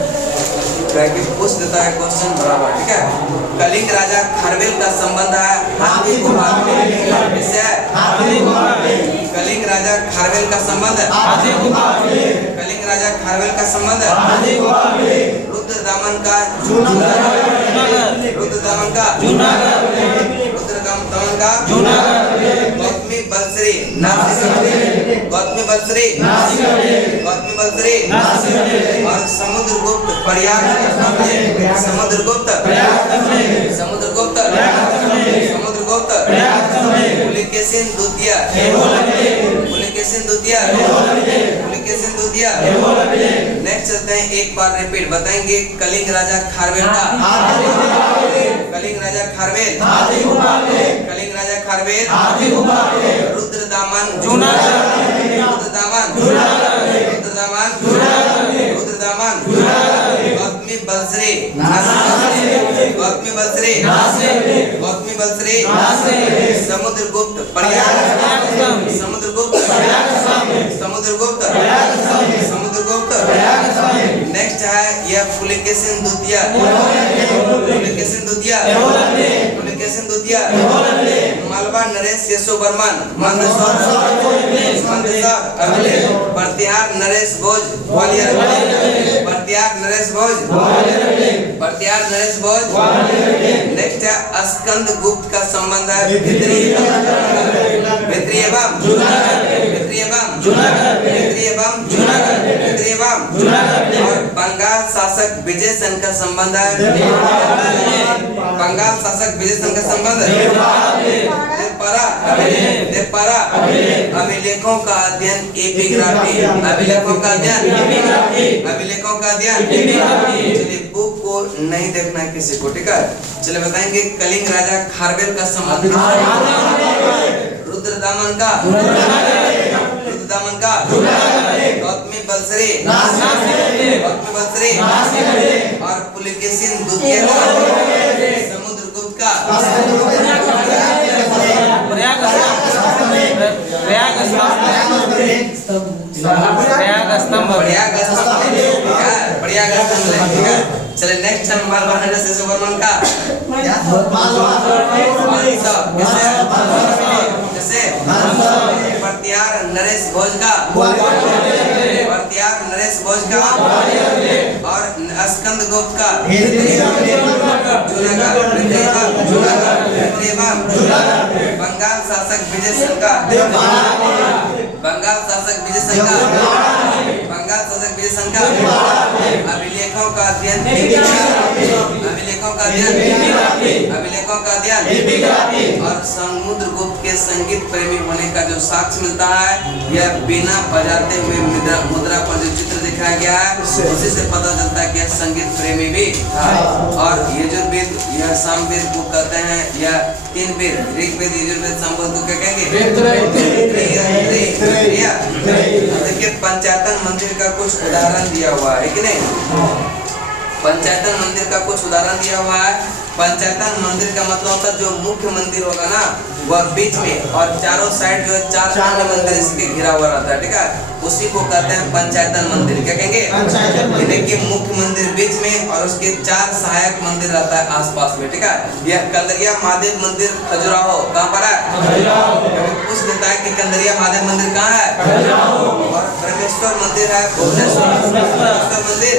क्योंकि पूछ देता है क्वेश्चन बराबर। ठीक है। कलिंग राजा खारवेल का संबंध है हाथी गुफा से। कलिंग राजा खारवेल का संबंध कलिंग राजा खारवेल का संबंध रुद्रदामन का गौतमी बलश्री और समुद्रगुप्त पुलिकेशिन द्वितीय। नेक्स्ट चलते हैं एक बार रिपीट बताएंगे। कलिंग राजा खारवेल रुद्रदामन गौतमी बलश्री समुद्रगुप्त नेक्स्ट है यह पुलिकेशिन द्वितीय। मालवा नरेश यशो बर्मन प्रतिहार नरेश भोज ग्वालियर। नेक्स्ट है स्कंद गुप्त का संबंध है भित्री एवं और बंगाल शासक विजय सेन का संबंध है। देवपारा अभिलेखों का अध्ययन एपिग्राफी। चलिए बुक को नहीं देखना है किसी को। ठीक है। चलिए बताएंगे कलिंग राजा खारवेल का संबंध रुद्रदामन का गौतमी बलश्री और पुलिकेशिन द्वितीय समुद्रगुप्त का चले नेक्स्ट है मालवा नरेश यशो बर्मन का प्रतिहार नरेश भोज का और स्कंद गुप्त का बंगाल शासक विजय सेन का अभिलेखों का अध्ययन लिपिकाओं का अध्ययन और समुद्रगुप्त के संगीत प्रेमी होने का जो साक्ष्य मिलता है, यह बिना बजाते हुए मुद्रा पर जो चित्र दिखाया गया है उसी से पता चलता है कि यह संगीत प्रेमी भी था। और यजुर्वेद यह सामवेद को कहते हैं, यह 3 वेद ऋग्वेद यजुर्वेद सामवेद को क्या कहेंगे? देखिए पंचायतन मंदिर का कुछ उदाहरण दिया हुआ है कि नहीं? पंचायतन मंदिर का कुछ उदाहरण दिया हुआ है। पंचायतन मंदिर का मतलब होता है जो मुख्य मंदिर होगा ना वह बीच में और चारों साइड जो है 4 अन्य मंदिर इसके घिरा हुआ रहता है, ठीक है? उसी को कहते हैं पंचायतन मंदिर। क्या कहेंगे? यानी कि मुख्य मंदिर बीच में और उसके 4 सहायक मंदिर रहता है आसपास में, ठीक है? यह कंदरिया महादेव मंदिर खजुराहो कहाँ पर है? पूछ लेता है कि कंदरिया महादेव मंदिर कहाँ है? और ब्रह्मेश्वर मंदिर है भुवनेश्वर मंदिर,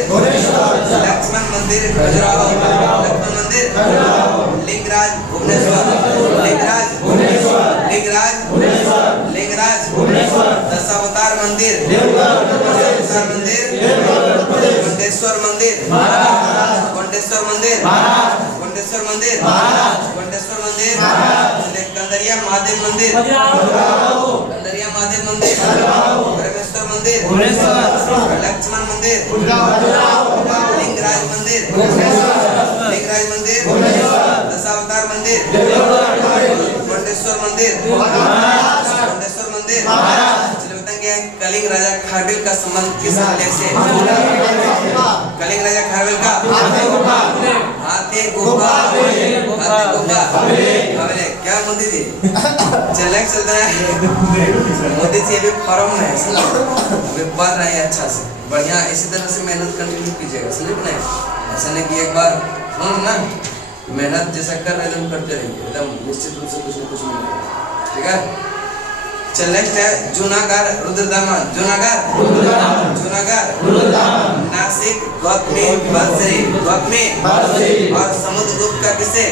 लक्ष्मण मंदिर खजुराहो, लक्ष्मण मंदिर, लिंगराज भुवनेश्वर, लिंगराज दशावतार मंदिर, मुंडेश्वर मंदिर, कंदरिया महादेव मंदिर, ब्रह्मेश्वर मंदिर, लक्ष्मण मंदिर, लिंगराज मंदिर, दशावतार मंदिर, मुंडेश्वर मंदिर। कलिंग राजा खारवेल का संबंध किस लेख से? कलिंग राजा खारवेल का हाथी गुफा क्या मोदी जी चलने चलता है? मोदी जी अभी फॉर्म में है, अभी पढ़ रहे हैं अच्छा से, बढ़िया इसी तरह से मेहनत कंटिन्यू कीजिएगा, समझे नहीं? ऐसा नहीं कि एक बार ना मेहनत जैसा कर रहे एकदम करते रहिए, एकदम निश्चित रूप से कुछ न कुछ मिलेगा, ठीक है? चल नेक्स्ट है जूनागढ़ रुद्रदामन, नासिक गौतमी बंसरी और समुद्रगुप्त का किसे?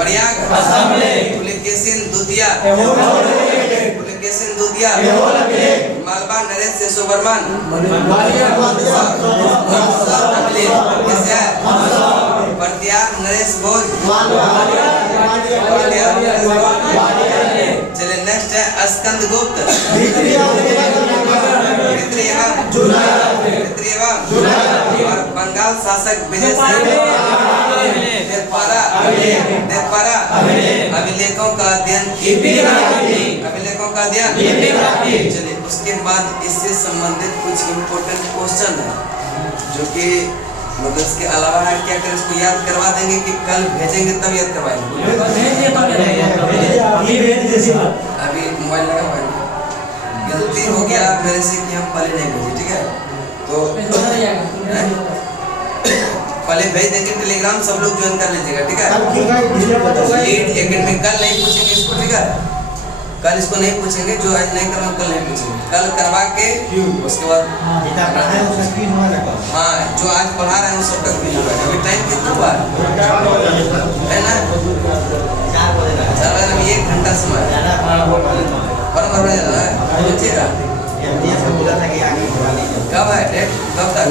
प्रयाग पुलकेशिन दूधिया, मालवा नरेश यशोवर्मन, प्रत्यार नरेश भोज। चलिए नेक्स्ट है स्कंदगुप्त और बंगाल शासक विजय देवपारा अभिलेखों का अध्ययन। चलिए उसके बाद इससे संबंधित कुछ इम्पोर्टेंट क्वेश्चन है जो कि मतलब इसके अलावा है, क्या करें इसको याद करवा देंगे कि कल भेजेंगे तब याद करवाएंगे? अभी मोबाइल लगा हुआ है, गलती हो गया मेरे से कि हम पहले नहीं भेजे, ठीक है? तो पहले भेज देंगे, टेलीग्राम सब लोग ज्वाइन कर लीजिएगा, ठीक है? लीड एकेडमी कल नहीं पूछेंगे इसको, ठीक है? कल इसको नहीं पूछेंगे, जो आज नहीं करवा कल नहीं पूछेंगे, कल करवा के उसके बाद हाँ जो आज पढ़ा रहे हैं उस सब तक भी होगा। अभी टाइम कितना हुआ है ना? 4 बजे, 1 घंटा समय पूछेगा कब है डेट, कब तक?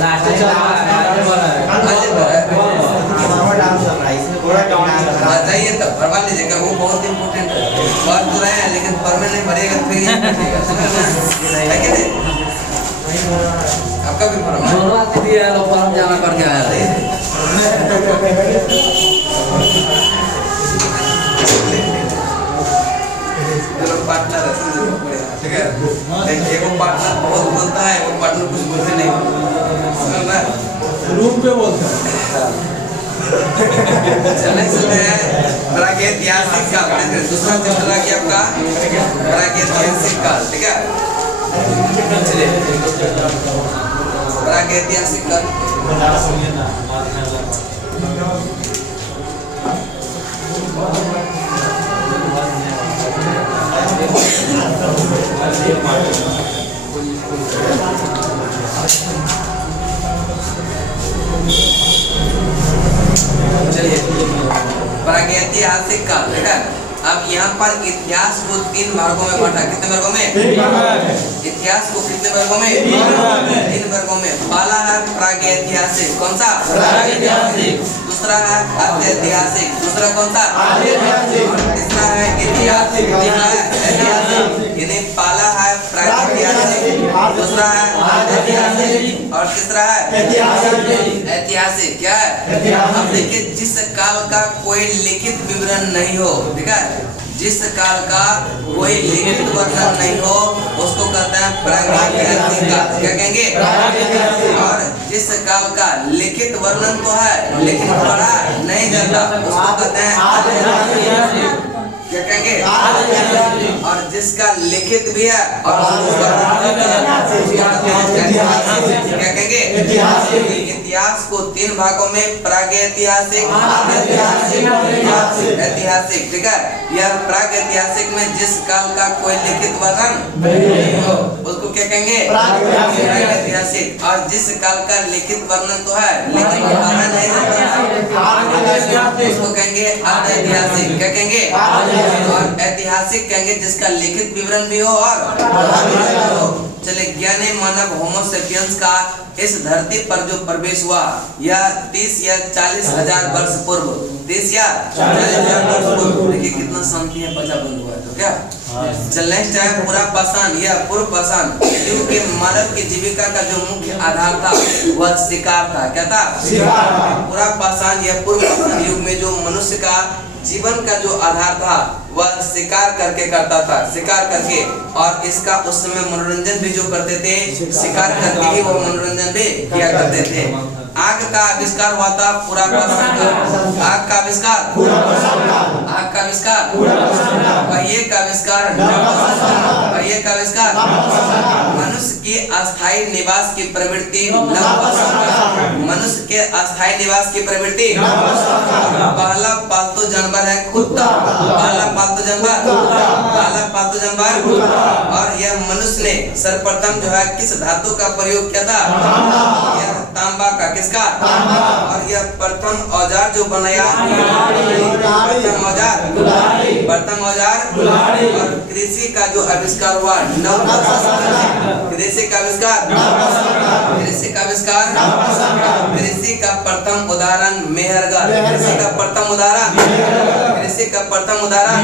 जाइए तब भरवा लीजिएगा, वो बहुत इम्पोर्टेंट है। बात तो रहे हैं लेकिन फॉर्म नहीं भरेगा फिर ये पूछेगा, है कि नहीं? आपका भी फॉर्म है? फॉर्म जमा करके आया था। पार्टनर है, ठीक है? एक पार्टनर बहुत बोलता है, वो पार्टनर कुछ बोलते नहीं, रूम पे बोलता है। चलने हैं प्रागैतिहासिक काल, दूसरा चैप्टर आ गया आपका प्रागैतिहासिक काल, ठीक है? चलिए प्रागैतिहासिक काल चलिए प्रागैतिहासिक काल, ठीक है? अब यहाँ पर इतिहास को 3 भागों में बांटा। कितने वर्गों में? इतिहास को कितने वर्गों में? 3 वर्गों में। पहला है प्रागैतिहासिक, कौन सा? प्रागैतिहासिक। दूसरा है ऐतिहासिक, दूसरा कौन सा? तीसरा है ऐतिहासिक, यानी पहला है प्रागैतिहासिक, दूसरा है ऐतिहासिक और तीसरा है ऐतिहासिक। क्या है? अब देखिए, जिस काल का कोई लिखित विवरण नहीं हो, ठीक है, जिस काल का कोई लिखित वर्णन नहीं हो उसको कहते हैं प्रागैतिहासिक काल। क्या कहेंगे? और जिस काल का लिखित वर्णन तो है लेकिन पढ़ा नहीं जाता उसको कहते हैं ऐतिहासिक। क्या कहेंगे? और जिसका लिखित भी है और क्या कहेंगे? इतिहास को तीन भागों में प्रागैतिहासिक, ऐतिहासिक, ठीक है। यह प्रागैतिहासिक में जिस काल का कोई लिखित वर्णन नहीं हो उसको क्या कहेंगे? प्रागैतिहासिक। और जिस काल का लिखित वर्णन तो है लेकिन पढ़ा नहीं जाता उसको कहेंगे ऐतिहासिक। क्या कहेंगे? और ऐतिहासिक कहेंगे जिसका लिखित विवरण भी हो और चले ज्ञानी मानव होमो सेपियंस का इस धरती पर जो प्रवेश हुआ यह 30 या 40 हजार वर्ष पूर्व, 30 या 40 हजार वर्ष पूर्व। देखिए कितना शांति है, बचा बंद हुआ है तो क्या चल नेक्स्ट है पूरा पाषाण या पूर्व पाषाण युग के मानव की जीविका का जो मुख्य आधार था वह शिकार था। क्या था? पूरा पाषाण या पूर्व पाषाण युग में जो मनुष्य का जीवन का जो आधार था वह शिकार करके करता था, शिकार करके। और इसका उस समय मनोरंजन भी जो करते थे शिकार करके ही वो मनोरंजन भी किया करते थे। आग का आविष्कार हुआ था पूरा पाषाण का। आग का आविष्कार, आग का आविष्कार, पहिए का आविष्कार, पहिए का आविष्कार, मनुष्य के अस्थायी निवास की प्रवृत्ति, मनुष्य के अस्थायी निवास की प्रवृत्ति। पहला पालतू जानवर है कुत्ता, पहला पालतू जानवर, पहला पालतू जानवर। और यह मनुष्य ने सर्वप्रथम जो है किस धातु का प्रयोग किया था? यह तांबा का। किसका? और यह प्रथम औजार जो बनाया, प्रथम औजार, प्रथम औजार। और कृषि का जो आविष्कार हुआ कृषि का आविष्कार, कृषि का आविष्कार, कृषि का प्रथम उदाहरण मेहरगढ़, कृषि का प्रथम उदाहरण, कृषि का प्रथम उदाहरण,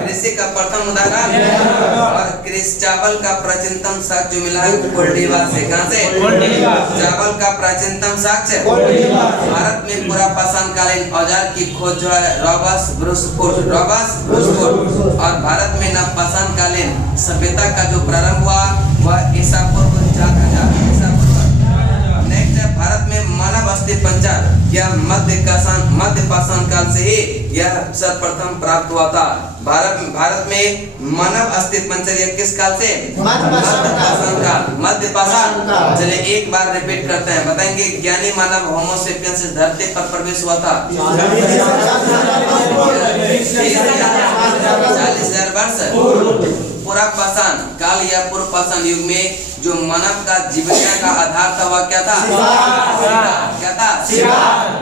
कृषि का प्रथम उदाहरण। और कृषि चावल का प्राचीनतम साक्ष्य जो मिला है कोल्डिवा से। कहां से? चावल का प्राचीनतम साक्ष्य भारत में पूरा पाषाण कालीन औजार की खोज जो है रॉबर्स ब्रूसफोर्ड, रॉबर्स ब्रूसफोर्ड। और भारत में नव पाषाण कालीन सभ्यता का जो प्रारंभ हुआ वह ईसा पूर्व 4000 ईसा पूर्व। नेक्स्ट है भारत में मानव अस्थि पंजर यह मध्य पाषाण काल से ही यह सर्वप्रथम प्राप्त हुआ था। भारत में मानव अस्थि पंजर यह किस काल से? मध्य पाषाण काल, मध्य पाषाण। चलिए एक बार रिपीट करते हैं, बताएंगे ज्ञानी मानव होमो सेपियंस इस धरती पर प्रवेश हुआ था 40,000 वर्ष पूरा पाषाण काल या पूर्व पाषाण युग में जो मानव का जीविका का आधार था वह क्या था? क्या था?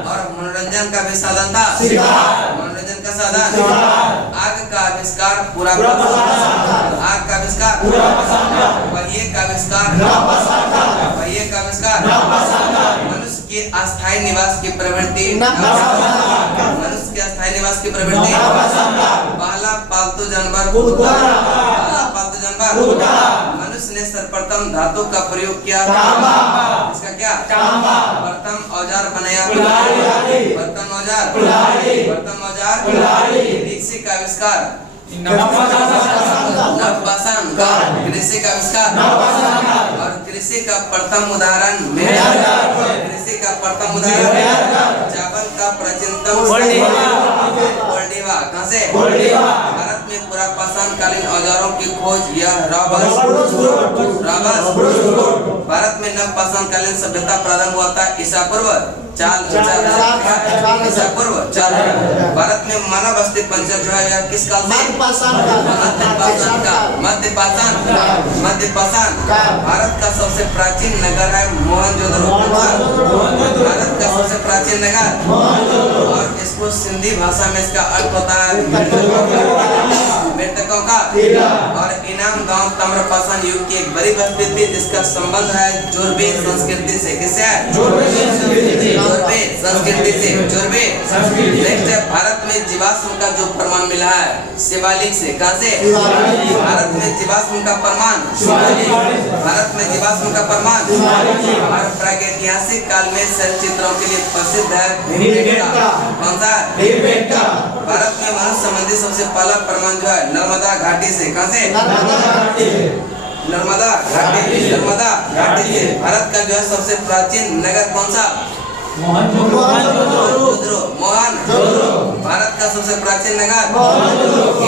और मनोरंजन का भी साधन था, मनोरंजन का साधन। आग का आविष्कार पूरा पाषाण, आग का आविष्कार, पहिए का आविष्कार, पहिए का आविष्कार, मनुष्य के अस्थायी निवास की प्रवृत्ति, मनुष्य के अस्थायी निवास की प्रवृत्ति। पहला पालतू जानवर कुत्ता, पहला पालतू जानवर। मनुष्य ने सर्वप्रथम धातु का प्रयोग किया, इसका क्या? प्रथम औजार बनाया, प्रथम औजार, प्रथम औजार। कृषि का आविष्कार नवपाषाण काल, कृषि का आविष्कार। और कृषि का प्रथम उदाहरण कृषि का प्रथम उदाहरण चावल का प्राचीनतम कोल्डिवा। कहां से? भारत में पूरा पाषाण कालीन औजारों की खोज यह रॉबर्स। भारत में नव पाषाण कालीन सभ्यता प्रारंभ हुआ था ईसा पूर्व 4000 ईसा पूर्व 4000। भारत में मानव अस्थि पंजर जो है यह किस काल से? मध्य पाषाण। भारत का सबसे प्राचीन नगर है मोहनजोदड़ो। भारत का सबसे प्राचीन नगर, और इसको सिंधी भाषा में इसका अर्थ होता है मृतकों का। और इनाम इनाम गांव ताम्रपाषाण युग की एक बड़ी बस्ती थी जिसका संबंध है जोरबे संस्कृति से। किससे है? जोरबे संस्कृति से। जोरबे नेक्स्ट है भारत में जीवाश्म का जो प्रमाण मिला है शिवालिक से। कहां से? भारत में जीवाश्म का प्रमाण। भारत में जीवाश्म का प्रमाण और प्रागैतिहासिक काल में शैल चित्रों के लिए प्रसिद्ध है भीमबेटका। कौन सा? भीमबेटका। भारत में मनुष्य संबंधी सबसे पहला प्रमाण जो है नर्मदा घाटी से। कहां से? नर्मदा घाटी। नर्मदा घाटी से। भारत का जो है सबसे प्राचीन नगर कौन सा? मोहनजोदड़ो। भारत का सबसे प्राचीन नगर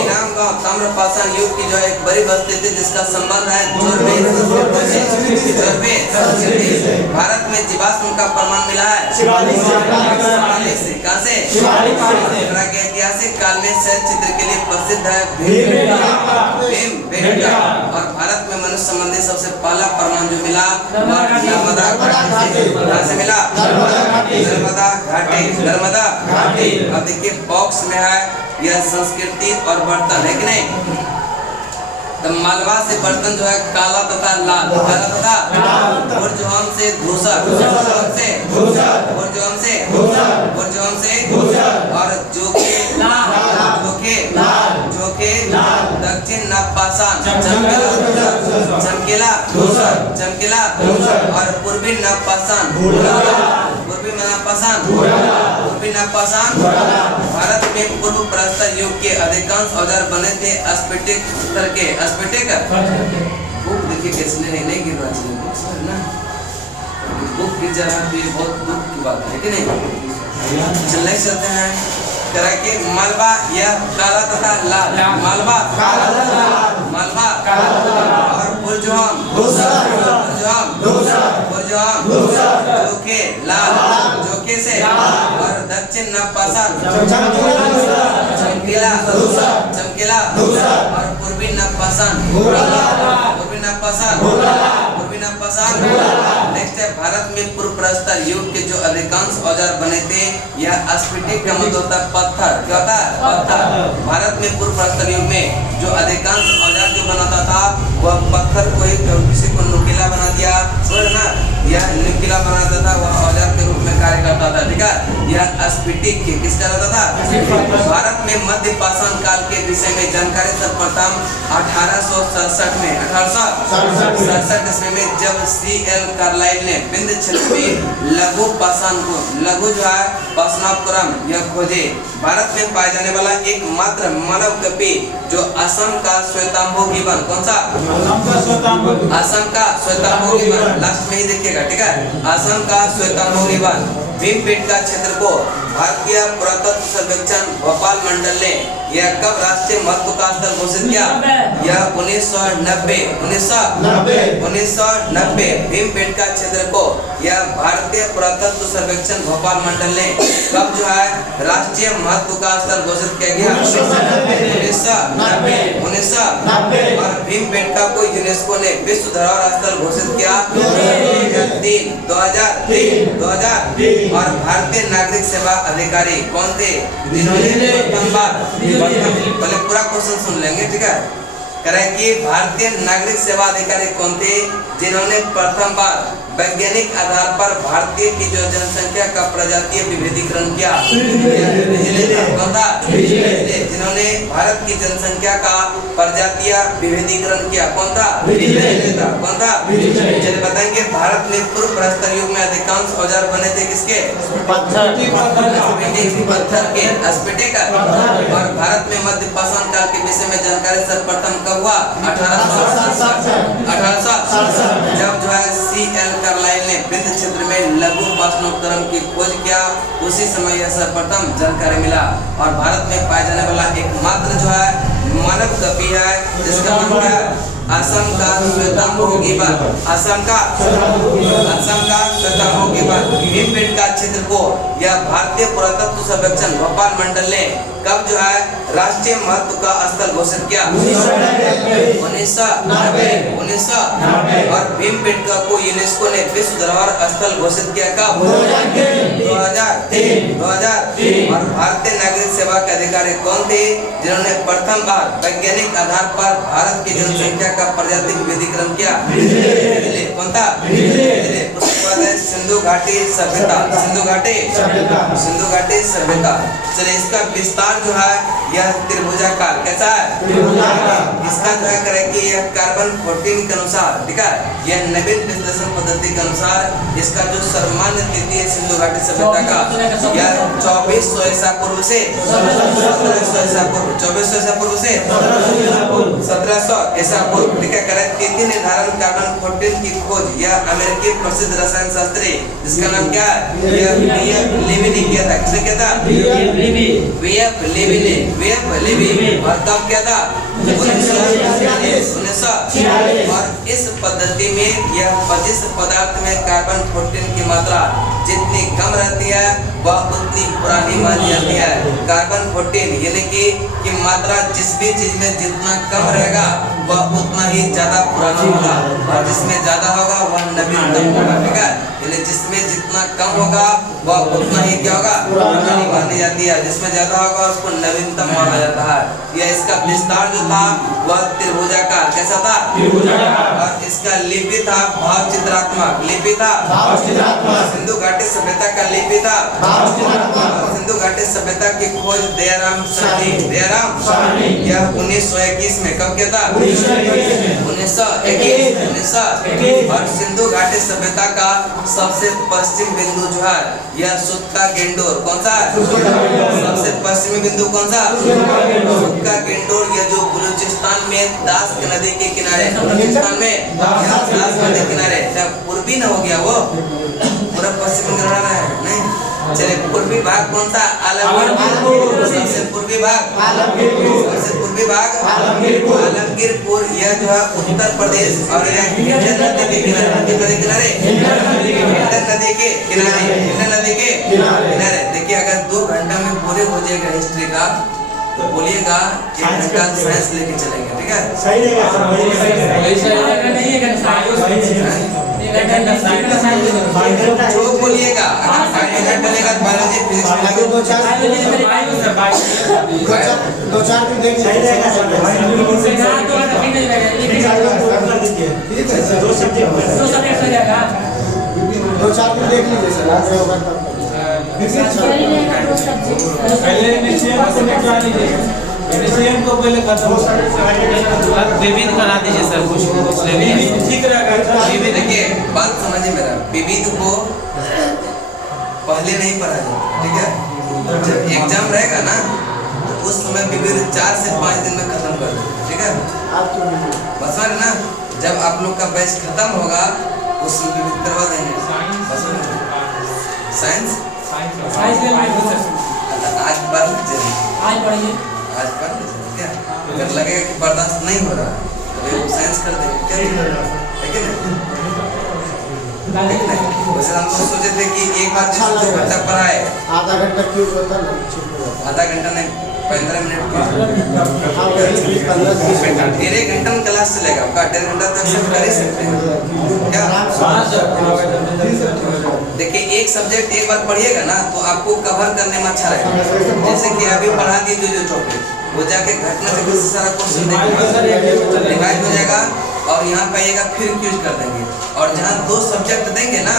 इनाम गांव ताम्रपाषाण युग की जो है एक बड़ी बस्ती थी जिसका संबंध है जोरबे संस्कृति से। जोरबे संस्कृति से। भारत में जीवाश्म का प्रमाण मिला है शिवालिक से। कहां से? प्रागैतिहासिक काल में शैल चित्र के लिए प्रसिद्ध है भीमबेटका। और भारत में मनुष्य संबंधी सबसे पहला प्रमाण जो मिला नर्मदा घाटी से। कहां से मिला? नर्मदा घाटी। नर्मदा घाटी। अब देखिए बॉक्स में है यह संस्कृति और बर्तन है कि नहीं? तो मालवा से बर्तन जो है काला तथा लाल। काला तथा बुर्जुआन से धूसर। बुर्जुआन से और जोखे दक्षिण नवपाषाण चमकीला और पूर्वी नवपाषाण। भारत में पूर्व प्रस्तर युग के अधिकांश औजार बने थे स्फटिक स्तर के। स्फटिक बुक देखिए कैसे नहीं गिरना चाहिए ना, बुक गिर जा रहा है तो ये बहुत दुख की बात है कि नहीं। चलने चलते हैं तरह के मालवा यह काला तथा लाल। मालवा और बुर्जुआन जोखे लाल जोखे से और दक्षिण नवपाषाण चमकीला और पूर्वी नवपाषाण। नेक्स्ट है भारत में पूर्व प्रस्तर युग के जो अधिकांश औजार बने थे यह स्फटिक का मतलब होता है पत्थर। क्या होता है? पत्थर। भारत में पूर्व प्रस्तर युग में जो अधिकांश औजार जो बनाता था वह पत्थर को एक किसी को नुकीला बना दिया ना, यह नुकीला बनाता था वह औजार के रूप में कार्य करता था। ठीक है, यह स्फटिक के किस कहलाता था? भारत में मध्य पाषाण काल के विषय में जानकारी सर्वप्रथम 1867 में 1867 ईस्वी में जब C.L. कार्लाइल ने विंध्य क्षेत्र में लघु पाषाण को लघु जो है पाषाणोपकरण यह खोजे। भारत में पाए जाने वाला एकमात्र मानव कपि जो असम का श्वेतांबु गिबन। कौन सा? असम का श्वेतांबु गिबन। लास्ट में ही देखिएगा। ठीक है, असम का श्वेतांबु गिबन भीमबेटका क्षेत्र को भारतीय पुरातत्व सर्वेक्षण भोपाल मंडल ने यह कब राष्ट्रीय महत्व का स्थल घोषित किया? यह 1990 भीमबेटका क्षेत्र को यह भारतीय पुरातत्व सर्वेक्षण भोपाल मंडल ने कब जो है राष्ट्रीय महत्व का स्थल घोषित किया गया? 1990। और भीमबेटका को यूनेस्को ने विश्व धरोहर स्थल घोषित किया 2003। और भारतीय नागरिक सेवा अधिकारी कौन थे जिन्होंने प्रथम बार, पहले पूरा क्वेश्चन सुन लेंगे। ठीक है, करें कि भारतीय नागरिक सेवा अधिकारी कौन थे जिन्होंने प्रथम बार वैज्ञानिक आधार पर भारतीय की जो जनसंख्या का प्रजातीय विभेदीकरण किया? जिन्होंने भारत की जनसंख्या का प्रजातीय विभेदीकरण किया कौन था? कौन था? चलिए बताएंगे। भारत में पूर्व प्रस्तर युग में अधिकांश औजार बने थे किसके? पत्थर के, स्फटिक। और भारत में मध्य पाषाण काल के विषय में जानकारी सर्वप्रथम कब हुआ? 1867 जब जो है C.L. कार्लाइल ने विंध्य क्षेत्र में लघु पाषाणोपकरण की खोज किया, उसी समय यह सर्वप्रथम जानकारी मिला। और भारत में पाए जाने वाला एकमात्र जो है मानव कपि है जिसका नाम क्या है? असम का श्वेतांबु गिबन। असम का श्वेतांबु गिबन भीमबेटका क्षेत्र को यह भारतीय पुरातत्व सर्वेक्षण भोपाल मंडल ने कब जो है राष्ट्रीय महत्व का स्थल घोषित किया? 1990। और भीमबेटका को यूनेस्को ने विश्व धरोहर स्थल घोषित किया कब? 2003। और भारतीय नागरिक सेवा के अधिकारी कौन थे जिन्होंने प्रथम बार वैज्ञानिक आधार पर भारत की जनसंख्या का प्रजाति विविधीकरण क्या? मिथिले। कौन था? मिथिले। उसके बाद है सिंधु घाटी सभ्यता। सिंधु घाटी सभ्यता। चलिए इसका विस्तार जो है यह त्रिभुजाकार कैसा है? त्रिभुजाकार। इसका जो है करें कि यह कार्बन 14 के अनुसार, ठीक है, यह नवीन विश्लेषण पद्धति के अनुसार इसका जो सर्वमान्य तिथि है सिंधु घाटी सभ्यता का यह 2400 ईसा पूर्व से 1700 ईसा पूर्व, 2400 ईसा पूर्व से 1700 ईसा पूर्व, ठीक है। करें तिथि निर्धारण कार्बन 14 की खोज यह अमेरिकी प्रसिद्ध रसायन शास्त्री जिसका नाम क्या है? वीएफ लेवी ने किया था। किसने किया था? वीएफ लेवी ने। और कब किया था? 1946। और इस पद्धति में यह 25 पदार्थ में कार्बन 14 की मात्रा जितनी कम रहती है वह उतनी पुरानी मानी जाती है। कार्बन 14 यानी कि मात्रा जिस भी चीज में जितना कम रहेगा वह उतना ही ज्यादा पुराना होगा और जिसमें ज्यादा होगा वह नवीनतम होगा, ठीक है। यानी जिसमें जितना कम होगा वह उतना ही क्या होगा? पुरानी मानी जाती है। जिसमें ज्यादा होगा उसको नवीनतम माना जाता है। यह इसका विस्तार जो था वह त्रिभुजाकार कैसा था? त्रिभुजाकार। और इसका लिपि था भाव चित्रात्मक। लिपि था सिंधु घाटी सभ्यता का लिपि था सिंधु घाटी सभ्यता की खोज दयाराम साहनी यह 1921 में कब किया था? 1921। और सिंधु घाटी सभ्यता का सबसे पश्चिम बिंदु जो है यह सुत्का गेंडोर। कौन सा? सबसे पश्चिमी बिंदु कौन सा? सुत्का गेंडोर। यह जो बलूचिस्तान में दास नदी के किनारे, बलूचिस्तान में दास नदी के किनारे, पूर्वी न हो गया वो पूरा पश्चिम में रहा है नहीं। चलिए पूर्वी भाग कौन सा? आलमगीर। सबसे पूर्वी भाग आलमगीरपुर। यह जो है उत्तर प्रदेश और यह हिंडन नदी के किनारे हिंडन नदी के किनारे। देखिए अगर 2 घंटा में पूरे हो जाएगा हिस्ट्री का तो बोलिएगा 1 घंटा साइंस लेके चलेंगे, ठीक है। सही जो बोलिएगा अगर बोलेगा बायोलॉजी फिजिक्स दो चार दिन देख लीजिए सर। पहले को पहले खत्म विविध करा दीजिए सर। कुछ ठीक रहेगा। विविध देखिए बात समझिए मेरा, विविध को पहले नहीं पढ़ा जाता, ठीक है। जब एग्जाम रहेगा ना तो उस समय विविध 4 से 5 दिन में खत्म कर दो, ठीक है। बस ना जब आप लोग का बैच खत्म होगा उसमें विविध करवा देंगे। बस साइंस आज पढ़ लीजिए, आज पढ़ लीजिए क्या। अगर लगेगा कि बर्दाश्त नहीं हो रहा तो साइंस कर देंगे, क्या है कि नहीं? वैसे हम लोग सोचे थे कि एक बार जो घंटा पढ़ाए आधा घंटा क्यों होता है? आधा घंटा नहीं 15 मिनट 1.5 घंटा में क्लास चलेगा आपका। 1.5 घंटा तक सब कर ही सकते हैं क्या? देखिए एक सब्जेक्ट एक बार पढ़िएगा ना तो आपको कवर करने में अच्छा रहेगा। जैसे कि अभी पढ़ा दी जो टॉपिक वो जाके घटना से कुछ सारा क्वेश्चन रिवाइज हो जाएगा और यहाँ पे आइएगा फिर क्यूज कर देंगे। और जहाँ 2 सब्जेक्ट देंगे ना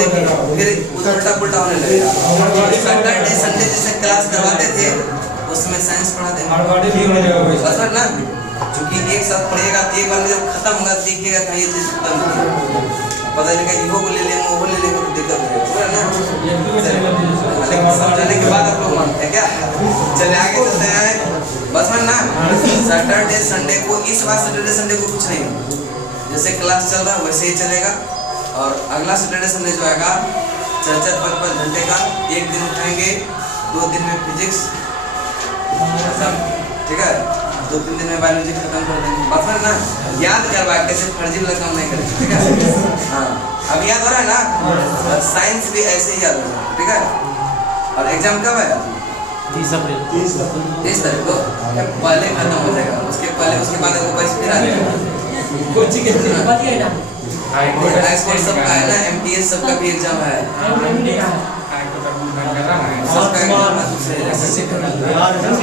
देखिए फिर उल्टा पुल्टा होने लगेगा। सैटरडे संडे जैसे क्लास करवाते थे उसमें साइंस पढ़ा देंगे बस ना। क्योंकि एक साथ पढ़िएगा तो एक बार जब खत्म होगा देखिएगा कहीं ये चीज पता चलेगा इहो को ले लेंगे वो ले लेंगे तो दिक्कत है ना। समझने के बाद आप लोग मानते हैं क्या? चले आगे चलते हैं बस ना। सैटरडे संडे को इस बार सैटरडे संडे को कुछ नहीं, जैसे क्लास चल रहा है वैसे ही चलेगा। और अगला सैटरडे संडे जो आएगा 4-5 घंटे का, एक दिन उठाएंगे, 2 दिन में फिजिक्स, ठीक है, 2-3 दिन में बायोलॉजी खत्म कर देंगे बस ना। याद करवा कैसे फर्जी वाला काम नहीं करेंगे, ठीक है। हाँ अब याद हो रहा है ना। साइंस भी ऐसे ही याद हो रहा है, ठीक है। और एग्जाम कब है? 30 अप्रैल 30 तारीख को पहले खत्म हो जाएगा। उसके बाद आपको पैसे फिर आ जाएगा। कोचिंग सबका है ना, MTS सबका भी एग्जाम है।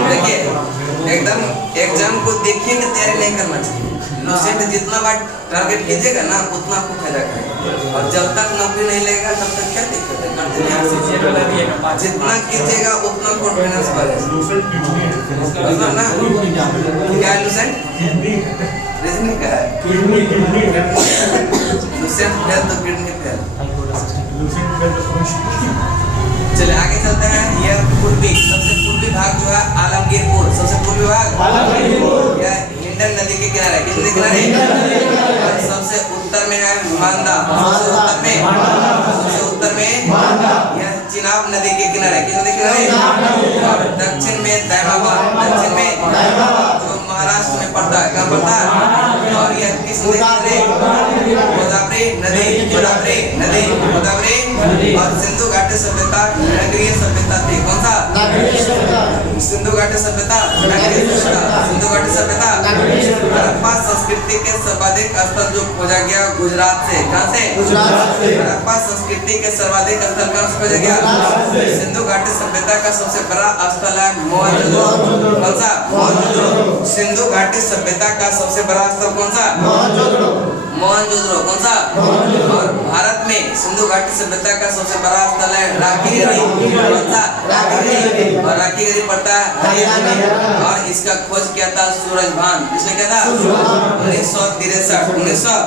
देखिए एकदम एग्जाम को देखिए कि तैयारी नहीं करना चाहिए। लूसेंट जितना बार टारगेट कीजिएगा ना उतना आपको फायदा करेगा। और जब तक नौकरी नहीं लगेगा तब तक क्या दिक्कत है, करते हैं। जितना कीजिएगा उतना कॉन्फिडेंस बढ़ेगा ना। क्या है लूसेंट? रीजनिंग का है। लूसेंट फेल तो किडनी फेल। चलिए आगे चलते हैं। यह पूर्वी, सबसे पूर्वी भाग जो है आलमगीरपुर, सबसे पूर्वी भाग आलमगीरपुर, यह हिंडन नदी के किनारे, किसके किनारे? और सबसे उत्तर में है मांदा, सबसे उत्तर में यह चिनाब नदी के किनारे, किस नदी के किनारे? और दक्षिण में दैमाबाद, दक्षिण में जो महाराष्ट्र में पड़ता है, कहाँ पड़ता है? और यह किस नदी के किनारे? गोदावरी नदी, गोदावरी नदी, गोदावरी। और सिंधु घाटी सभ्यता नगरीय सभ्यता थी, कौन सा? सिंधु घाटी सभ्यता, नगरीय सभ्यता, सिंधु घाटी सभ्यता। हड़प्पा संस्कृति के सर्वाधिक स्थल जो खोजा गया गुजरात से, कहाँ से? हड़प्पा संस्कृति के सर्वाधिक स्थल कहाँ से खोजा गया? सिंधु घाटी सभ्यता का सबसे बड़ा स्थल है मोहनजोदड़ो, कौन सा? मोहनजोदड़ो। सिंधु घाटी सभ्यता का सबसे बड़ा स्थल कौन सा? मोहनजोदड़ो, कौन सा? और भारत में सिंधु घाटी सभ्यता का सबसे बड़ा स्थल है राखीगढ़ी, कौन सा? राखीगढ़ी। और राखीगढ़ी पड़ता है हरियाणा में। और इसका खोज किया था सूरजभान, किसने किया था? 1963।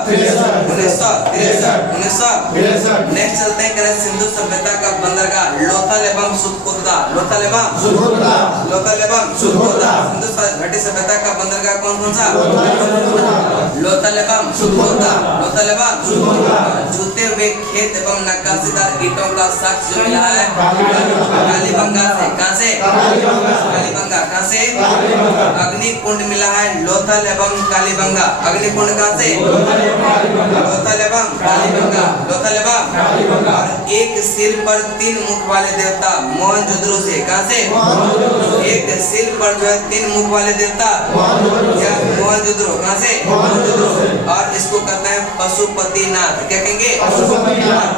नेक्स्ट चलते हैं करें सिंधु सभ्यता का बंदरगाह लोथल एवं सुतकोदा, लोथल एवं सुतकोदा। सिंधु घाटी सभ्यता का बंदरगाह कौन सा? लोथल एवं सुतकोदा, लोथल एवं सुतकोदा। जूते हुए खेत एवं नक्काशीदार ईंटों का साक्ष्य जो मिला है कालीबंगा से, कहाँ से? कालीबंगा, कहाँ से? अग्निकुंड मिला है लोथल एवं कालीबंगा, अग्निकुंड कहाँ से? लोथल एवं कालीबंगा, लोथल एवं। और एक सिर पर 3 मुख वाले देवता मोहनजोदड़ो से, कहाँ से? एक सिर पर जो है 3 मुख वाले देवता मोहनजोदड़ो, कहाँ से? और इसको कहते हैं पशुपतिनाथ, क्या कहेंगे?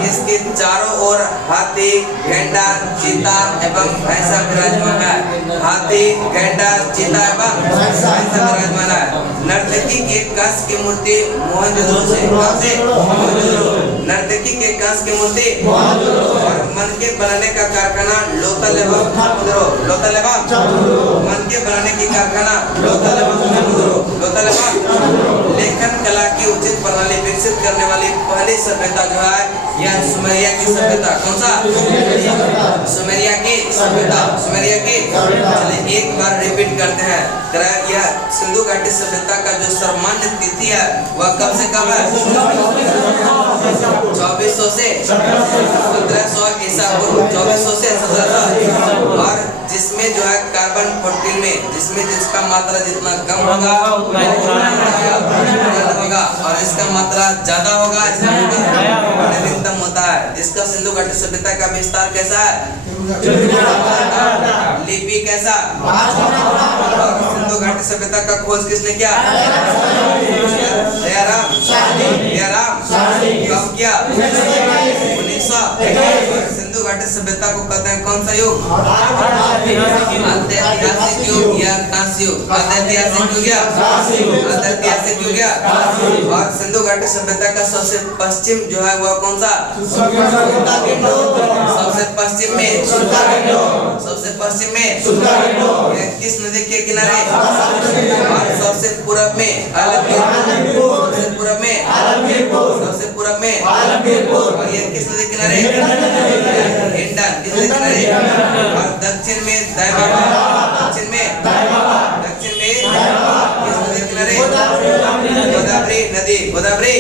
इसके चारों ओर हाथी, गेंडा, चीता एवं भैंसा विराजमान है। हाथी, गेंडा, चीता एवं भैंसा विराजमान है। नर्तकी के कांस की मूर्ति मोहनजोदड़ो से, कहाँ से? नर्तकी के कांस की मूर्ति और मनके बनाने का कारखाना लोथल एवं लोथल एवं मनके बनाने की कारखाना लोथल एवं लेखन कला की उचित प्रणाली विकसित करने वाली पहली सभ्यता जो है यह सुमेरिया की सभ्यता, कौन सा? सुमेरिया की सभ्यता, सुमेरिया की। चलिए एक बार रिपीट करते हैं। यह सिंधु घाटी सभ्यता का जो सामान्य तिथि है वह कब से कब है? 2400 से 1700 ईसा पूर्व, 2400 से 1700। और जिसमें जो है कार्बन 14 में जिसका मात्रा जितना कम होगा उतना होगा और इसका मात्रा ज्यादा होगा इसका नवीनतम होता है। इसका सिंधु घाटी सभ्यता का विस्तार कैसा है? लिपि कैसा? सिंधु घाटी सभ्यता का खोज किसने किया? दयाराम कब किया? 1900। सिंधु घाटी सभ्यता को कहते हैं कौन सा युग? ऐतिहासिक युग या कांस्य युग। ऐतिहासिक युग या ऐतिहासिक युग या। और सिंधु घाटी सभ्यता का सबसे पश्चिम जो है वह कौन सा? सबसे पश्चिम में यह किस नदी के किनारे? और सबसे पूरब में सबसे पूरब में और यह किस नदी किनारे? हिंडन, किस नदी किनारे? और दक्षिण में दक्षिण में किस नदी किनारे? गोदावरी नदी, गोदावरी।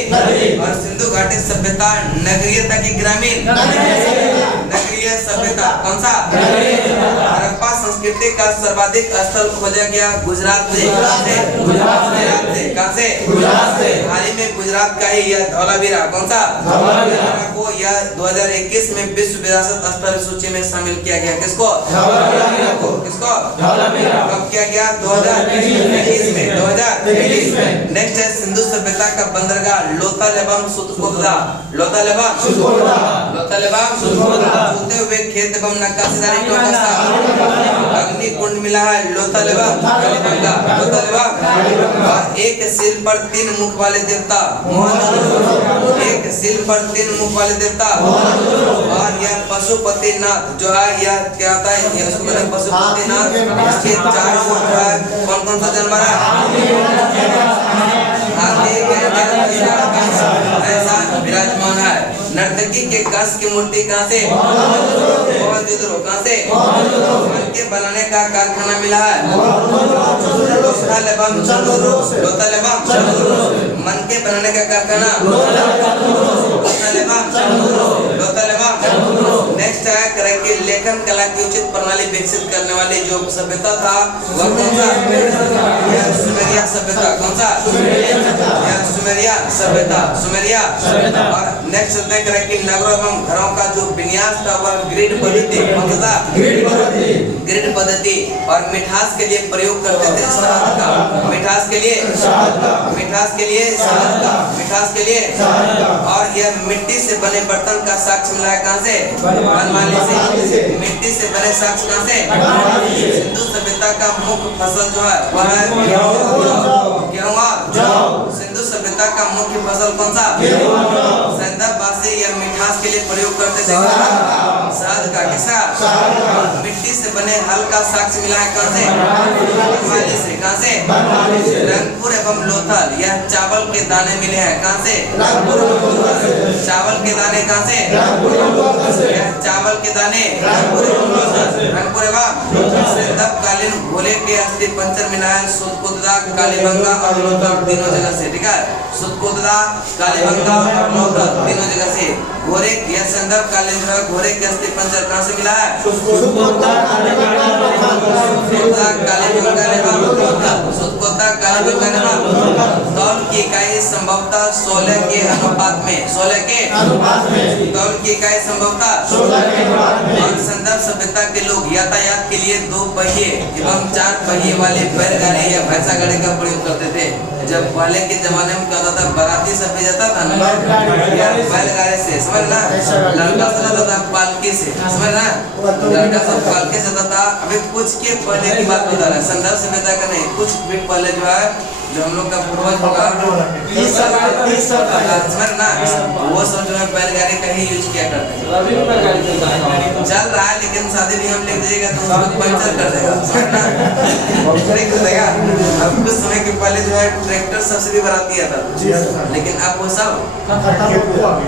और सिंधु घाटी सभ्यता नगरीयता की ग्रामीण नगरीय सभ्यता, कौन सा? हड़प्पा संस्कृति का सर्वाधिक स्थल खोजा गया गुजरात से, कहाँ से? हाल ही में गुजरात का ही यह धौलावीरा, कौन सा धौलावीरा को यह 2021 में विश्व विरासत स्थल सूची में शामिल किया गया। किसको? धौलावीरा को। किसको? धौलावीरा कब किया गया? 2021 में। 2021 में। नेक्स्ट है सिंधु सभ्यता का बंदरगाह लोथल एवं सुतकोटला। लोथल एवं सुतकोटला। लोथल एवं सुतकोटला। होते हुए खेत एवं नक्काशीदारी का बसा अग्नि कुंड मिला है लोथल एवं कालीबंगा। लोथल एवं और एक सिर पर 3 मुख वाले देवता मोहनजोदड़ो। एक सिर पर 3 मुख वाले देवता और यह पशुपतिनाथ जो है यह क्या होता है? ये उसको कहते हैं पशुपतिनाथ। इसके चारों ओर जो है कौन कौन सा जानवर है? हाथी, ऐसा विराजमान है। नर्तकी के कस की मूर्ति कहाँ से? मोहनजोदड़ो। कहाँ से? मन के बनाने का कारखाना मिला है लोथल एवं लोथल एवं मन के बनाने का कारखाना लोथल एवं नेक्स्ट है करें कि लेखन कला की उचित प्रणाली विकसित करने वाली जो सभ्यता था वह कौन सा? यह सुमेरिया सभ्यता। कौन सा? यह सुमेरिया सभ्यता। सुमेरिया। और नेक्स्ट करें कि नगरों एवं घरों का जो विन्यास था वह ग्रिड पद्धति। कौन सा? ग्रिड पद्धति। और मिठास के लिए प्रयोग करते थे शहद का। मिठास के लिए मिठास के लिए शहद का। मिठास के लिए और यह मिट्टी से बने बर्तन का साक्ष्य मिला है कहाँ से? बनमाली से। मिट्टी से बने साक्ष्य कहाँ से? सिंधु सभ्यता का मुख्य फसल जो है वह है गेहूं और सिंधु सभ्यता का मुख्य फसल कौन सा? सैंधववासी यह मिठास के लिए प्रयोग करते थे शहद का। किसका? मिट्टी से बने हल का साक्ष्य मिला है कहाँ से? बनमाली से। कहाँ से? रंगपुर एवं लोथल यह चावल के दाने मिले हैं कहाँ से? चावल के दाने कहाँ से? यह चावल के दाने रंगपुर एवं सैंधवकालीन घोले के अस्थि पंजर मिला है सुतकोटला, कालीबंगा और लोथल तीनों जगह से। ठीक है, सुतकोटला, कालीबंगा और लोथल तीनों जगह से। घोरे यह सैंधवकालीन जो है घोरे के अस्थि पंजर कहाँ से मिला है? सुतकोटला, कालीबंगा एवं लोथल। सुतकोटला, कालीबंगा एवं तौल की इकाई संभवतः 16 के अनुपात में 16 के अनुपात में तौल की इकाई संभवतः 16 के अनुपात में। और सैंधव सभ्यता के लोग यातायात के लिए 2 पहिए एवं 4 पहिए वाले बैलगाड़ी या भैंसा गाड़ी का प्रयोग करते थे। जब पहले के जमाने में क्या होता था? बाराती सब भी जाता था ना बैलगाड़ी से, समझ ना? लड़का सब जाता था पालकी से, समझ ना? लड़का सब पालकी से जाता था। अभी कुछ के पहले की बात बता रहा है, सैंधव सभ्यता का नहीं, कुछ भी पहले जो है जो हम लोग का पूर्वज होगा समझ ना वो सब जो है बैलगाड़ी का ही यूज किया करते हैं। चल रहा है लेकिन शादी भी हम ले जाएगा तो उसको पंचर कर देगा, समझ ना? नहीं कर देगा। अब कुछ समय के पहले जो है ट्रैक्टर सबसे भी बराती आता था, लेकिन अब वो सब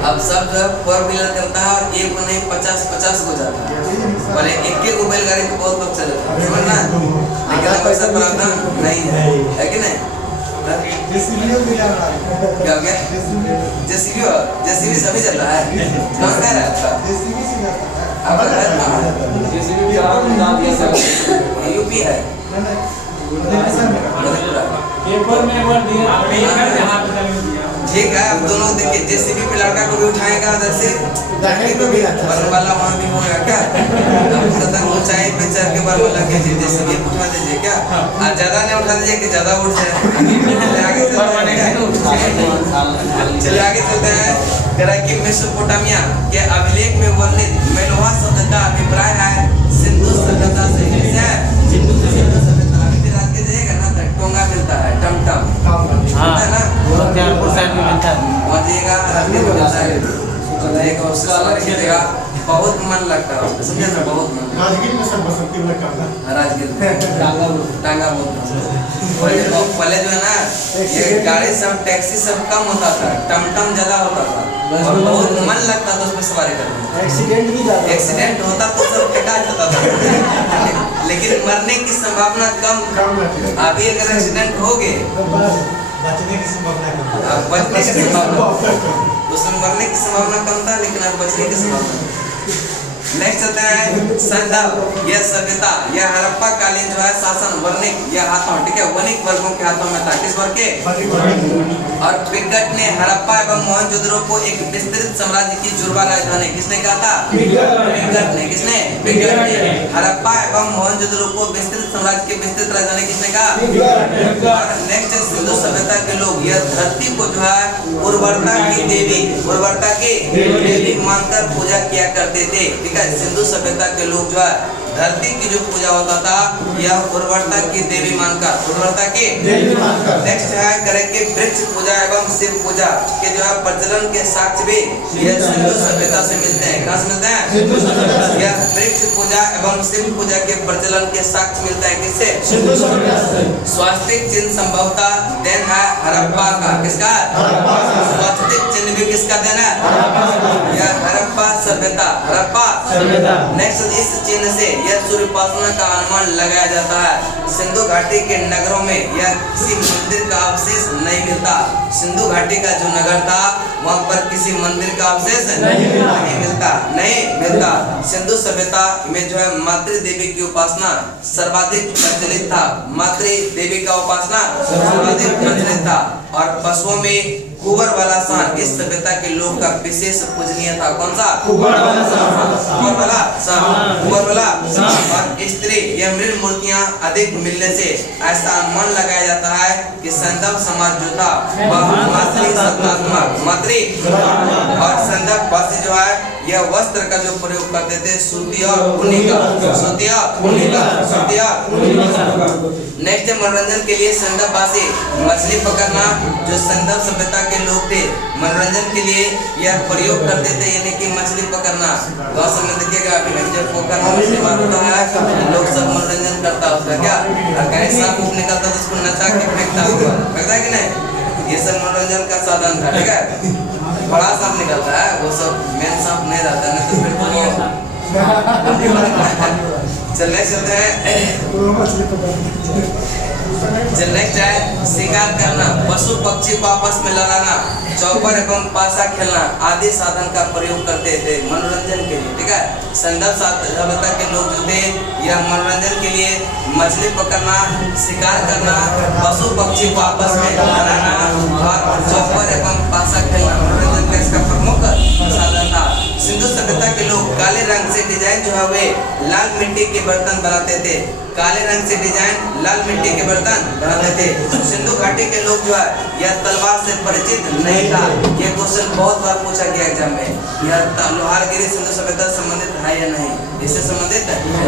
अब सब जो है 4 व्हीलर करता है और एक को नहीं 50-50 हो जाता है। पहले एक बैलगाड़ी को बहुत लोग चले थे, समझ ना? लेकिन अब ऐसा प्रावधान नहीं है कि नहीं? क्या हो गया? जेसीबी सभी चल रहा है। कहाँ का है आपका? आपका घर कहाँ है? यूपी है। ठीक है, अब दोनों देखिए जेसीबी पे लड़का को भी उठाएगा उधर से वाला वहाँ भी होगा क्या? ऊंचाई पे चढ़ के बरवाला के जेसीबी उठा दीजिए क्या? और ज्यादा नहीं उठा दीजिए कि ज्यादा उठ जाए। चलिए आगे चलते हैं। कि मेसोपोटामिया के अभिलेख में वर्णित मेलोहा शब्द का अभिप्राय है सिंधु सभ्यता से। सिंधु सभ्यता अभी रात के जाइएगा ना तो टोंगा मिलता है, टमटम है ना? पहुंचेगा बहुत मन लगता है उसमें, समझे ना? बहुत मन। राजगीर में सब बसंती में करना। राजगीर टांगा बहुत पहले जो है ना ये गाड़ी सब टैक्सी सब कम होता था, टमटम ज्यादा होता था और बहुत मन लगता था उसमें सवारी करने। एक्सीडेंट होता तो सब फेंका जाता था लेकिन मरने की संभावना कम। अभी अगर एक्सीडेंट हो गए बचने की संभावना बचने की संभावना, उसमें मरने की संभावना कम था लेकिन अब बचने की संभावना। नेक्स्ट चलते हैं संदर्भ। यह सभ्यता, यह हड़प्पा कालीन जो है शासन वर्णिक या हाथों, ठीक है, वणिक वर्गों के हाथों में था। किस वर्ग के? और पिगट ने हड़प्पा एवं मोहनजोदड़ो को एक विस्तृत साम्राज्य की जुड़वा राजधानी, किसने कहा था? पिगट ने। किसने? पिगट ने। हड़प्पा एवं मोहनजोदड़ो को विस्तृत साम्राज्य की विस्तृत राजधानी किसने कहा? और नेक्स्ट सिंधु सभ्यता के लोग यह धरती को जो है उर्वरता की देवी, उर्वरता की देवी मानकर पूजा किया करते थे। ठीक है, सिंधु सभ्यता के लोग जो है धरती की जो पूजा होता था यह उर्वरता की देवी मानकर, उर्वरता की देवी मानकर। नेक्स्ट है करेंगे वृक्ष पूजा एवं शिव पूजा के जो है प्रचलन के साक्ष्य भी यह सिंधु सभ्यता से मिलते हैं। कहाँ से मिलते हैं? यह वृक्ष पूजा एवं शिव पूजा के प्रचलन के साक्ष्य मिलता है किससे? सिंधु सभ्यता से। स्वास्तिक चिन्ह संभवतः देन है हड़प्पा का। किसका? स्वास्तिक चिन्ह भी किसका देन है? यह हड़प्पा सभ्यता, हड़प्पा सभ्यता। नेक्स्ट इस चिन्ह से यह सूर्योपासना का अनुमान लगाया जाता है। सिंधु घाटी के नगरों में यह किसी मंदिर का अवशेष नहीं मिलता। सिंधु घाटी का जो नगर था वहाँ पर किसी मंदिर का अवशेष नहीं मिलता। सिंधु सभ्यता में जो है मातृ देवी की उपासना सर्वाधिक प्रचलित था। मातृ देवी का उपासना सर्वाधिक प्रचलित था। और पशुओं में कुंवर वाला सांप इस सभ्यता के लोग का विशेष पूजनीय था। कौन सा? कुंवर वाला सांप। और स्त्री या मृत मूर्तियां अधिक मिलने से ऐसा अनुमान लगाया जाता है कि संदर्भ समाज जो था वह मातृ और संदर्भ वासी जो है यह वस्त्र का जो प्रयोग करते थे सूती और ऊनी का। नेक्स्ट मनोरंजन के लिए संदर्भ वासी मछली पकड़ना जो संदर्भ सभ्यता के लोग थे मनोरंजन के लिए यह प्रयोग करते थे, यानी कि मछली पकड़ना। गाँव समय देखिएगा अभी जब पोखर में मछली मारता है लोग सब मनोरंजन करता है उसका। क्या कहीं सांप ऊप निकलता तो उसको नचा के फेंकता है कि नहीं? ये सब मनोरंजन का साधन था। ठीक है, बड़ा सांप निकलता है वो सब मेन सांप नहीं रहता, नहीं तो फिर चलने चलते हैं। नेक्स्ट है शिकार करना, पशु पक्षी को आपस में लड़ाना, चौपर एवं पासा खेलना आदि साधन का प्रयोग करते थे मनोरंजन के लिए। ठीक है, संदर्भ सभ्यता के लोग जो थे यह मनोरंजन के लिए मछली पकड़ना, शिकार करना, पशु पक्षी को आपस में लड़ाना और चौपर एवं पासा खेलना मनोरंजन का इसका प्रमुख साधन था। सिंधु सभ्यता के लोग काले रंग से डिजाइन जो है वे लाल मिट्टी के बर्तन बनाते थे। काले रंग से डिजाइन लाल मिट्टी के बर्तन बनाते थे। सिंधु घाटी के लोग जो है यह तलवार से परिचित नहीं था। यह क्वेश्चन बहुत बार पूछा गया एग्जाम में, यह लोहारगिरी सिंधु सभ्यता से संबंधित है या नहीं? इससे संबंधित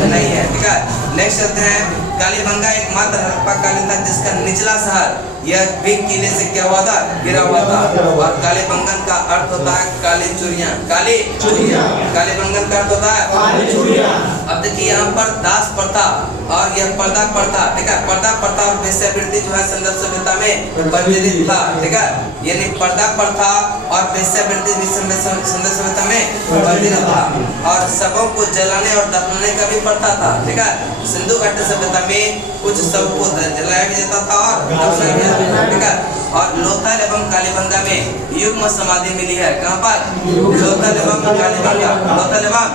नहीं है। ठीक है, नेक्स्ट चलते हैं कालीबंगा एकमात्र हड़प्पा कालीन था जिसका निचला शहर यह भी किले से क्या हुआ था? गिरा हुआ था। और कालीबंगन का अर्थ होता है काली चूड़ियां। कालीबंगन का अर्थ होता है काली चूड़ियां। अब देखिए यहाँ पर दास प्रथा और यह पर्दा प्रथा, ठीक है, पर्दा प्रथा और वेश्यावृत्ति जो है संदर्भ सभ्यता में प्रचलित था। ठीक है, यानी पर्दा प्रथा और वेश्यावृत्ति भी संदर्भ सभ्यता में प्रचलित था। और शवों को जलाने और दफनाने का भी प्रथा था। ठीक है, सिंधु घाटी सभ्यता में कुछ शव को जलाया भी जाता था और दफनाया भी जाता था। ठीक है, और लोथल एवं कालीबंगा में युग्म समाधि मिली है। कहाँ पर? लोथल एवं कालीबंगा। लोथल एवं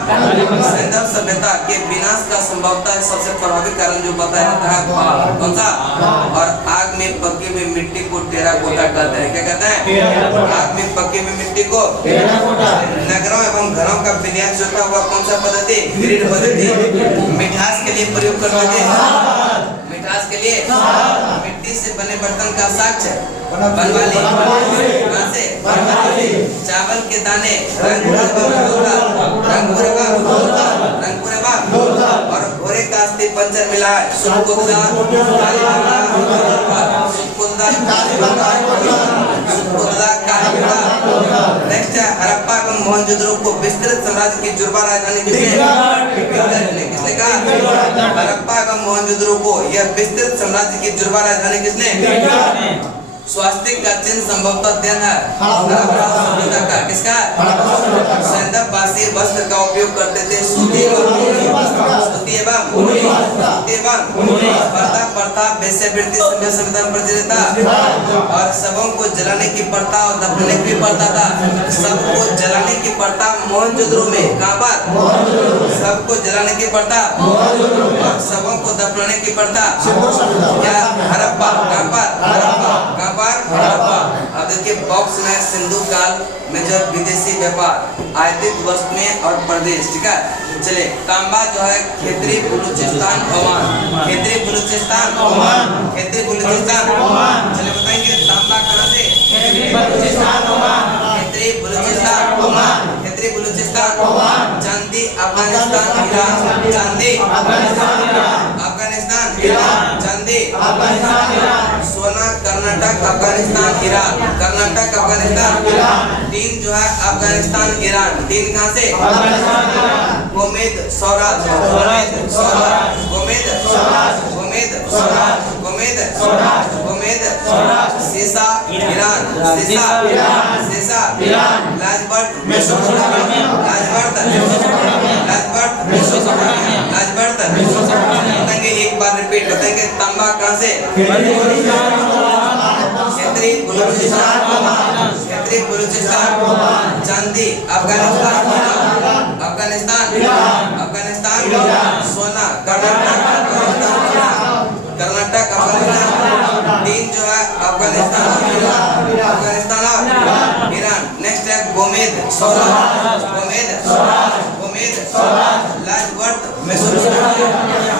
संदर्भ सभ्यता के विनाश का संभवतः सबसे प्रभावी कारण जो बताया जाता है कौन सा? और आग में पकी हुई मिट्टी को टेराकोटा कहते हैं। क्या कहते हैं? आग में पकी हुई मिट्टी को टेराकोटा। नगरों एवं घरों का विन्यास जो था वह कौन सा पद्धति? ग्रिड पद्धति। मिठास के लिए प्रयोग करते थे। मिठास के लिए मिट्टी से बने बर्तन का साक्ष्य बनवाली। कहाँ से? चावल के दाने और घोड़े का अस्थि पंचर मिला है। नेक्स्ट है हड़प्पा एवं मोहनजोदड़ो को विस्तृत साम्राज्य की जुड़वा राजधानी किसने कहा? हड़प्पा एवं मोहनजोदड़ो को यह विस्तृत साम्राज्य की जुड़वा राजधानी किसने? स्वास्तिक का चिन्ह संभवतः अध्ययन है हड़प्पा सभ्यता का। किसका? सैंधववासी वस्त्र का उपयोग करते थे, सूती एवं प्रथा प्रथा वेश्यावृत्ति सभ्यता में प्रचलित था और सबों को जलाने की प्रथा और दफनाने की प्रथा था। सबको जलाने की प्रथा मोहनजोदड़ो में, कहाँ पर? सबको जलाने की प्रथा और सबों को दफनाने की प्रथा क्या? हड़प्पा। कहाँ पर? कहाँ पर? हड़प्पा। अब देखिए बॉक्स में सिंधु काल में जो विदेशी व्यापार आयातित वस्तुएं और प्रदेश, ठीक है। चलिए तांबा जो है Khetri Balochistan Oman, Khetri Balochistan Oman, Khetri Balochistan Oman. चलिए बताएंगे तांबा कहाँ से? Khetri Balochistan Oman, Khetri Balochistan Oman, Khetri Balochistan Oman. चांदी अफगानिस्तान ईरान, चांदी अफगानिस्तान ईरान, अफगानिस्तान ईरान, चांदी अफगानिस्तान ईरान। सोना Karnataka Afghanistan Iran, Karnataka Afghanistan Iran. Tin जो है अफगानिस्तान ईरान, टीन कहाँ से? अफगानिस्तान ईरान। गोमेद सौराष्ट्र, गोमेद सौराष्ट्र, गोमेद सौराष्ट्र, गोमेद सौराष्ट्र, गोमेद सौराष्ट्र, गोमेद सौराष्ट्र। सीसा ईरान, सीसा ईरान, सीसा ईरान। लाजबर्ट मेसोपोटामिया, लाजबर्ट मेसोपोटामिया, लाजबर्ट मेसोपोटामिया, लाजबर्ट मेसोपोटामिया। बताएंगे एक बार रिपीट बताएंगे तांबा कहाँ से? Khetri Balochistan Oman, Khetri Balochistan Oman. चांदी Afghanistan Iran, Afghanistan Iran, Afghanistan Iran. सोना कर्नाटक अफगानिस्तान ईरान, कर्नाटक अफगानिस्तान। टीन जो है अफगानिस्तान ईरान, अफगानिस्तान और ईरान। नेक्स्ट है गोमेद सौराष्ट्र, गोमेद सौराष्ट्र, गोमेद सौराष्ट्र। लाजबर्ट मेसोपोटामिया,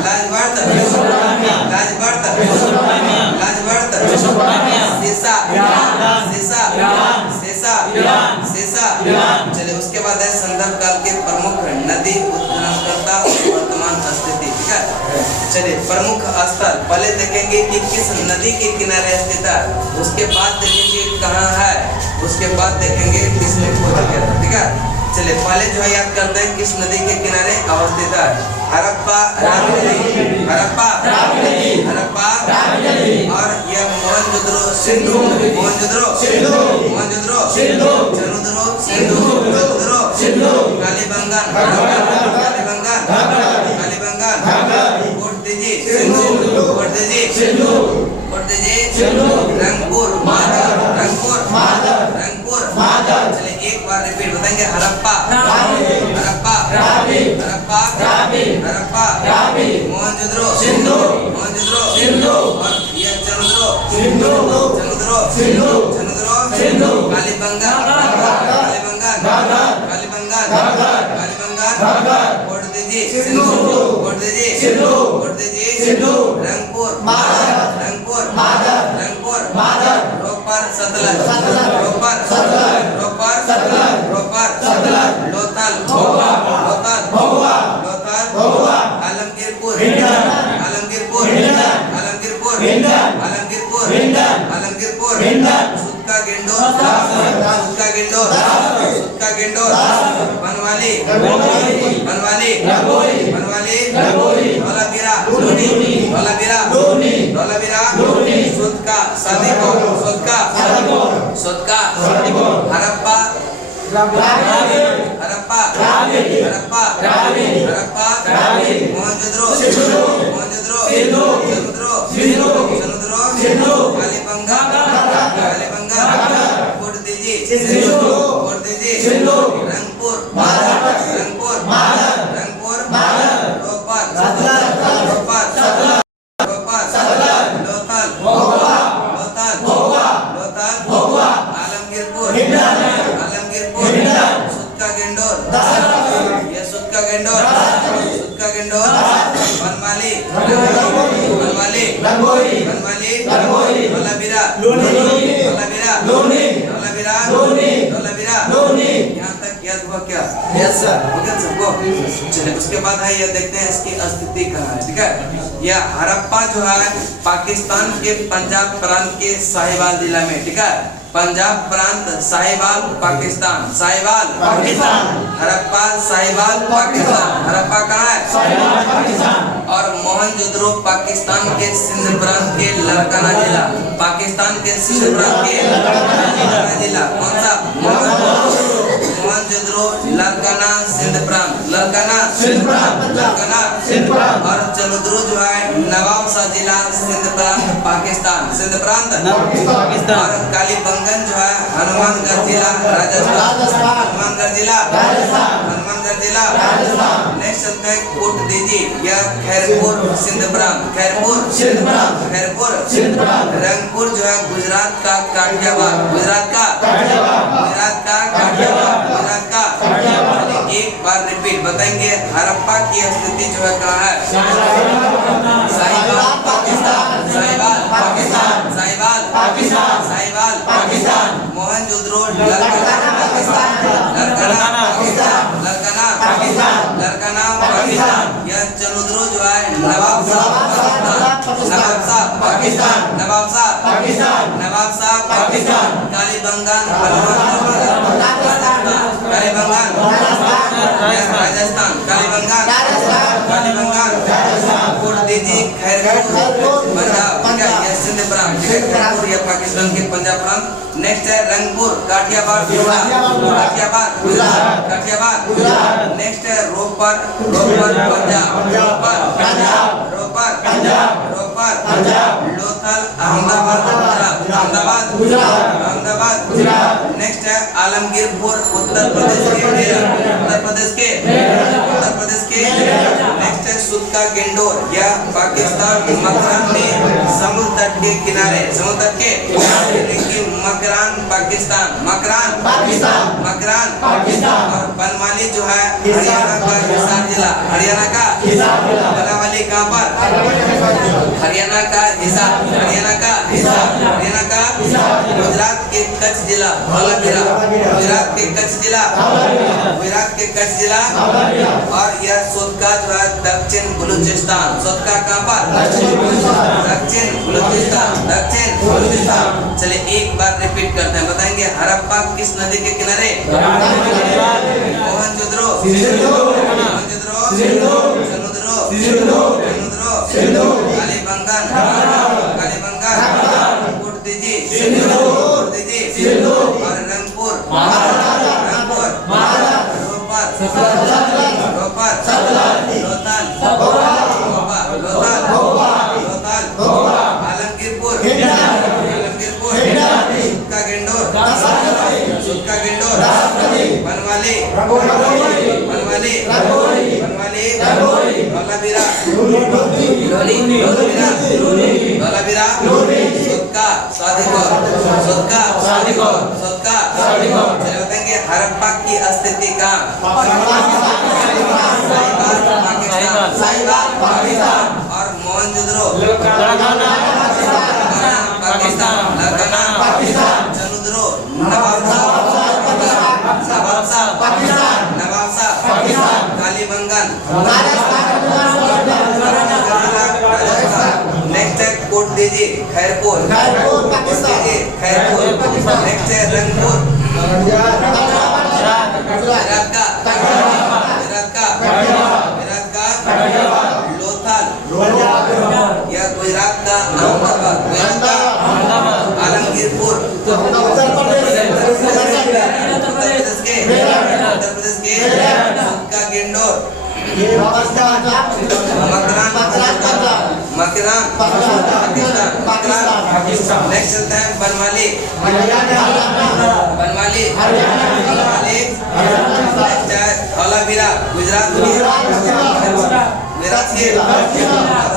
लाजबर्ट मेसोपोटामिया, लाजबर्ट मेसोपोटामिया, लाजबर्ट मेसोपोटामिया। सीसा ईरान, सीसा ईरान, सीसा ईरान, सीसा ईरान। चलिए उसके बाद है संदर्भ काल के प्रमुख नदी उत्खननकर्ता वर्तमान स्थिति, ठीक है। चलिए प्रमुख स्थल पहले देखेंगे कि किस नदी के किनारे स्थित है, उसके बाद देखेंगे कहाँ है, उसके बाद देखेंगे किसने खोज किया था, ठीक है। चलिए पहले जो है याद करते हैं किस नदी के किनारे अवस्थित है। हड़प्पा, रावी नदी, हड़प्पा, रावी नदी, हड़प्पा, रावी नदी। और यह मोहनजोदड़ो, सिंधु, मोहनजोदड़ो, सिंधु, मोहनजोदड़ो, सिंधु, चनुदरो, सिंधु, चनुदरो, सिंधु। कालीबंगान, कालीबंगान, कालीबंगान। कोटदीजी, सिंधु, कोटदीजी, सिंधु, कोटदीजी, सिंधु। रंगपुर, माधव, रंगपुर, माधव, रंगपुर, माधव। चलिए एक बार रिपीट बताएंगे हड़प्पा, हड़प्पा, हड़प्पा, हड़प्पा, मोहनजोदड़ो, सिंधु, मोहनजोदड़ो, सिंधु। और यह चनुदरो, सिंधु, चनुदरो, सिंधु, चनुदरो, सिंधु। कालीबंगान, कालीबंगान, कालीबंगान, कालीबंगान। कोटदीजी, सिंधु, कोटदीजी, सिंधु, कोटदीजी, सिंधु। रंगपुर, माधव, रंगपुर, माधव, रंगपुर, माधव। रोपर, सतलज, रोपर, सतलज, रोपर, सतलज, रोपर, सतलज। लोथल, भोगवा, लोथल, भोगवा, लोथल, भोगवा। आलमगीरपुर, आलमगीरपुर, आलमगीरपुर, आलमगीरपुर, आलमगीरपुर। सुतका गेंडोर, सुतका गेंडोर, सुतका गेंडोर। बनवाली, बनवाली, बनवाली, धौलावीरा, धौलावीरा, धौलावीरा। सुतका, सादीपुर, सुतका, सुतका। हड़प्पा, हड़प्पा, हड़प्पा, हड़प्पा। मोहनजोदड़ो, मोहनजोदड़ो, चनुदरो, चनुदरो, कालीबंगान, कालीबंगान। कोटदीजी, कोटदीजी, रंगपुर, रंगपुर, रंगपुर, रोपर, रोपर, रोपर, लोथल, लोथल, लोथल, आलमगीरपुर, आलमगीरपुर। सुतका गेंडोर, यह सुतका गेंडोर, सुतका गेंडोर। बनमाली, बनमाली, बनमाली, धौलावीरा, धौलावीरा, धौलावीरा, धौलावीरा। यहाँ तक याद हुआ क्या? यस सर, हो गया सबको। चलिए उसके बाद है ये देखते हैं इसकी स्थिति कहाँ है, ठीक है। यह हड़प्पा जो है पाकिस्तान के पंजाब प्रांत के साहिवाल जिला में, ठीक है। पंजाब प्रांत साहिवाल पाकिस्तान, साहिवाल पाकिस्तान। हड़प्पा साहिवाल पाकिस्तान, हड़प्पा कहाँ है? साहिवाल पाकिस्तान। और मोहनजोदड़ो पाकिस्तान के सिंध प्रांत के लारकाना जिला, पाकिस्तान के सिंध प्रांत के लारकाना जिला कौन सा? मोहनजोदड़ो लारकाना सिंध प्रांत, लारकाना सिंध प्रांत। लारकाना सिंध प्रांत। और चनुद्रो जो है नवाबशाह जिला सिंध प्रांत पाकिस्तान, सिंध प्रांत पाकिस्तान। और कालीबंगन जो है हनुमानगढ़ जिला राजस्थान, हनुमानगढ़ जिला हनुमानगढ़ जिला नेक्स्ट चलते हैं कोट दीजी या खैरपुर सिंध प्रांत, खैरपुर सिंध प्रांत। खैरपुर सिंध प्रांत। रंगपुर जो है गुजरात का काठियावाड़, गुजरात का काठियावाड़। गुजरात का काठियावाड़, गुजरात का काठियावाड़। एक बार रिपीट बताएंगे हड़प्पा की स्थिति जो है कहाँ है? साहिवाल पाकिस्तान, साहिवाल पाकिस्तान। साहिवाल पाकिस्तान। साहिवाल पाकिस्तान। मोहनजोदड़ो लारकाना पाकिस्तान, लारकाना पाकिस्तान। लारकाना पाकिस्तान। लारकाना पाकिस्तान। यह चनुद्रो जो है नवाबशाह नवाबशाह पाकिस्तान। नवाबशाह पाकिस्तान। नवाबशाह पाकिस्तान। कालीबंगन कालीबंगन राजस्थान, कालीबंगन कालीबंगन कोट दीजी खैरपुर पंजाब, ठीक है यह सिंध प्रांत, ठीक है खैरपुर यह पाकिस्तान के पंजाब प्रांत। नेक्स्ट है रंगपुर काठियावाड़ गुजरात, काठियावाड़ गुजरात। काठियावाड़ गुजरात। नेक्स्ट है रोपर रोपर पंजाब, रोपर पंजाब। रोपर पंजाब। रोपर पंजाब। लोथल अहमदाबाद गुजरात, अहमदाबाद गुजरात। अहमदाबाद गुजरात। नेक्स्ट है आलमगीरपुर उत्तर प्रदेश के उत्तर प्रदेश के उत्तर प्रदेश के नेक्स्ट है सुदका गेंडोर यह पाकिस्तान मकरान में समुद्र तट के किनारे, समुद्र तट के यानी कि मकरान पाकिस्तान, मकरान पाकिस्तान। मकरान पाकिस्तान। और बनमाली जो है हरियाणा का हिसार जिला, हरियाणा का हिसार जिला। बनावाली कहाँ पर? हरियाणा का हिसार, हरियाणा का हरियाणा का गुजरात के कच्छ जिला धौलावीरा, गुजरात के कच्छ जिला गुजरात के कच्छ जिला और यह सोदका जो है दक्षिण बलूचिस्तान, सोदका कहाँ पर? दक्षिण बलूचिस्तान, दक्षिण बलूचिस्तान। चलिए एक बार रिपीट करते हैं, बताएंगे हड़प्पा किस नदी के किनारे? मोहनजोदड़ो मोहनजोदड़ो चनुद्रो कालीबंगन कालीबंगन कोट दीजी और रंगपुर रंगपुर रोपर रोपर लोथल लोथल आलमगीरपुर सुदका गेंडोर बनवाली धौलावीरा सुदका चलिए बताएंगे हड़प्पा की स्थिति कहाँ? साहिवाल पाकिस्तान और मोहनजोदड़ो पाकिस्तान, लारकाना चनुद्रो नवाबशाह कालीबंगन नेक्स्ट है कोट दीजी खैरपुर खैरपुर नेक्स्ट है रंगपुर गुजरात का लोथल यह गुजरात का अहमदाबाद आलमगीरपुर उत्तर प्रदेश के सुदका गेंडोर मकरान पाकिस्तान। नेक्स्ट चलता है बनवाली नेक्स्ट है धौलावीरा गुजरात के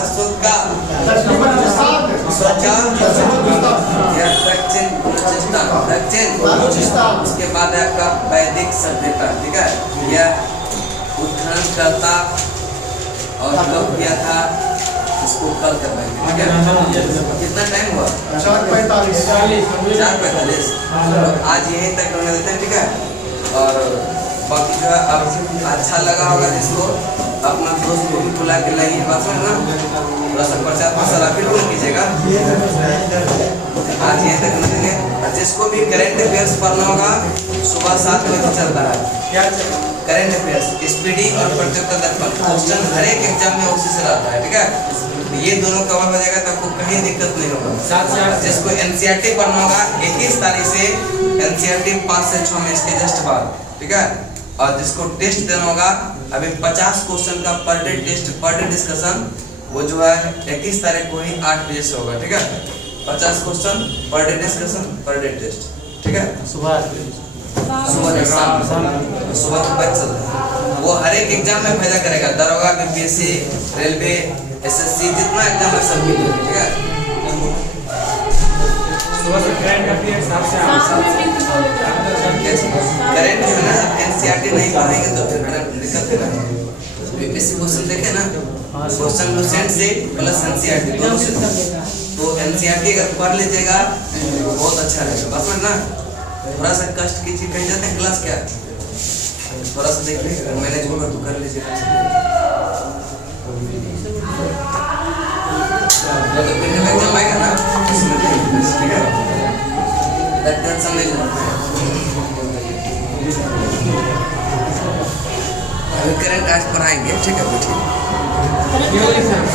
सुदका दक्षिण बलूचिस्तान। उसके बाद है आपका वैदिक सभ्यता, ठीक है यह उत्खननकर्ता और कब किया था इसको कल करवाएंगे, ठीक है कितना टाइम हुआ? 4:45 आज यहीं तक होने देते हैं, ठीक है और बाकी जो है अब अच्छा लगा होगा जिसको अपना दोस्त को भी बुला के लाइए, बात ना थोड़ा सा प्रचार मसाला भी कीजिएगा। आज ये तक समझेंगे। और जिसको भी करंट अफेयर्स पढ़ना होगा सुबह 7 बजे चलता है क्या करंट अफेयर्स, स्पीडी और प्रतियोगिता दर्पण। क्वेश्चन हर एक एग्जाम में उसी से रहता है, ठीक है। तो ये दोनों कवर हो जाएगा तो आपको कहीं दिक्कत नहीं होगा। 7 से 8 जिसको एनसीईआरटी पढ़ना होगा 21 तारीख से एनसीईआरटी 5 से 6 में इसके जस्ट बाद, ठीक है। और जिसको टेस्ट देना होगा अभी 50 क्वेश्चन का per day test, per day discussion, वो जो है 21 तारीख को ही 8 बजे से होगा, ठीक है। 50 question per day discussion, per day test, ठीक है। सुबह सुबह शाम सुबह तो बच चलता है। वो हर एक एग्जाम में फायदा करेगा, दरोगा, बीपीएससी, रेलवे, एसएससी, जितना एग्जाम है सब के लिए, ठीक है। सुबह से करंट अफेयर 7 से 8 करंट जो है ना एनसीईआरटी नहीं पढ़ाएंगे तो फिर दिक्कत है ना। बीपीएससी क्वेश्चन देखे ना, क्वेश्चन लूसेंट से प्लस एनसीईआरटी दोनों से, तो एनसीईआरटी अगर पढ़ लीजिएगा बहुत अच्छा रहेगा। बस ना थोड़ा सा कष्ट कीजिए, कहीं जाते हैं क्लास क्या थोड़ा सा देख लीजिए, मैनेज होगा तो कर लीजिए। तो फिर एग्जाम आएगा ना उसमें ठीक है, टेंशन नहीं लेना है। अभी करंट आज पढ़ाएंगे, ठीक है।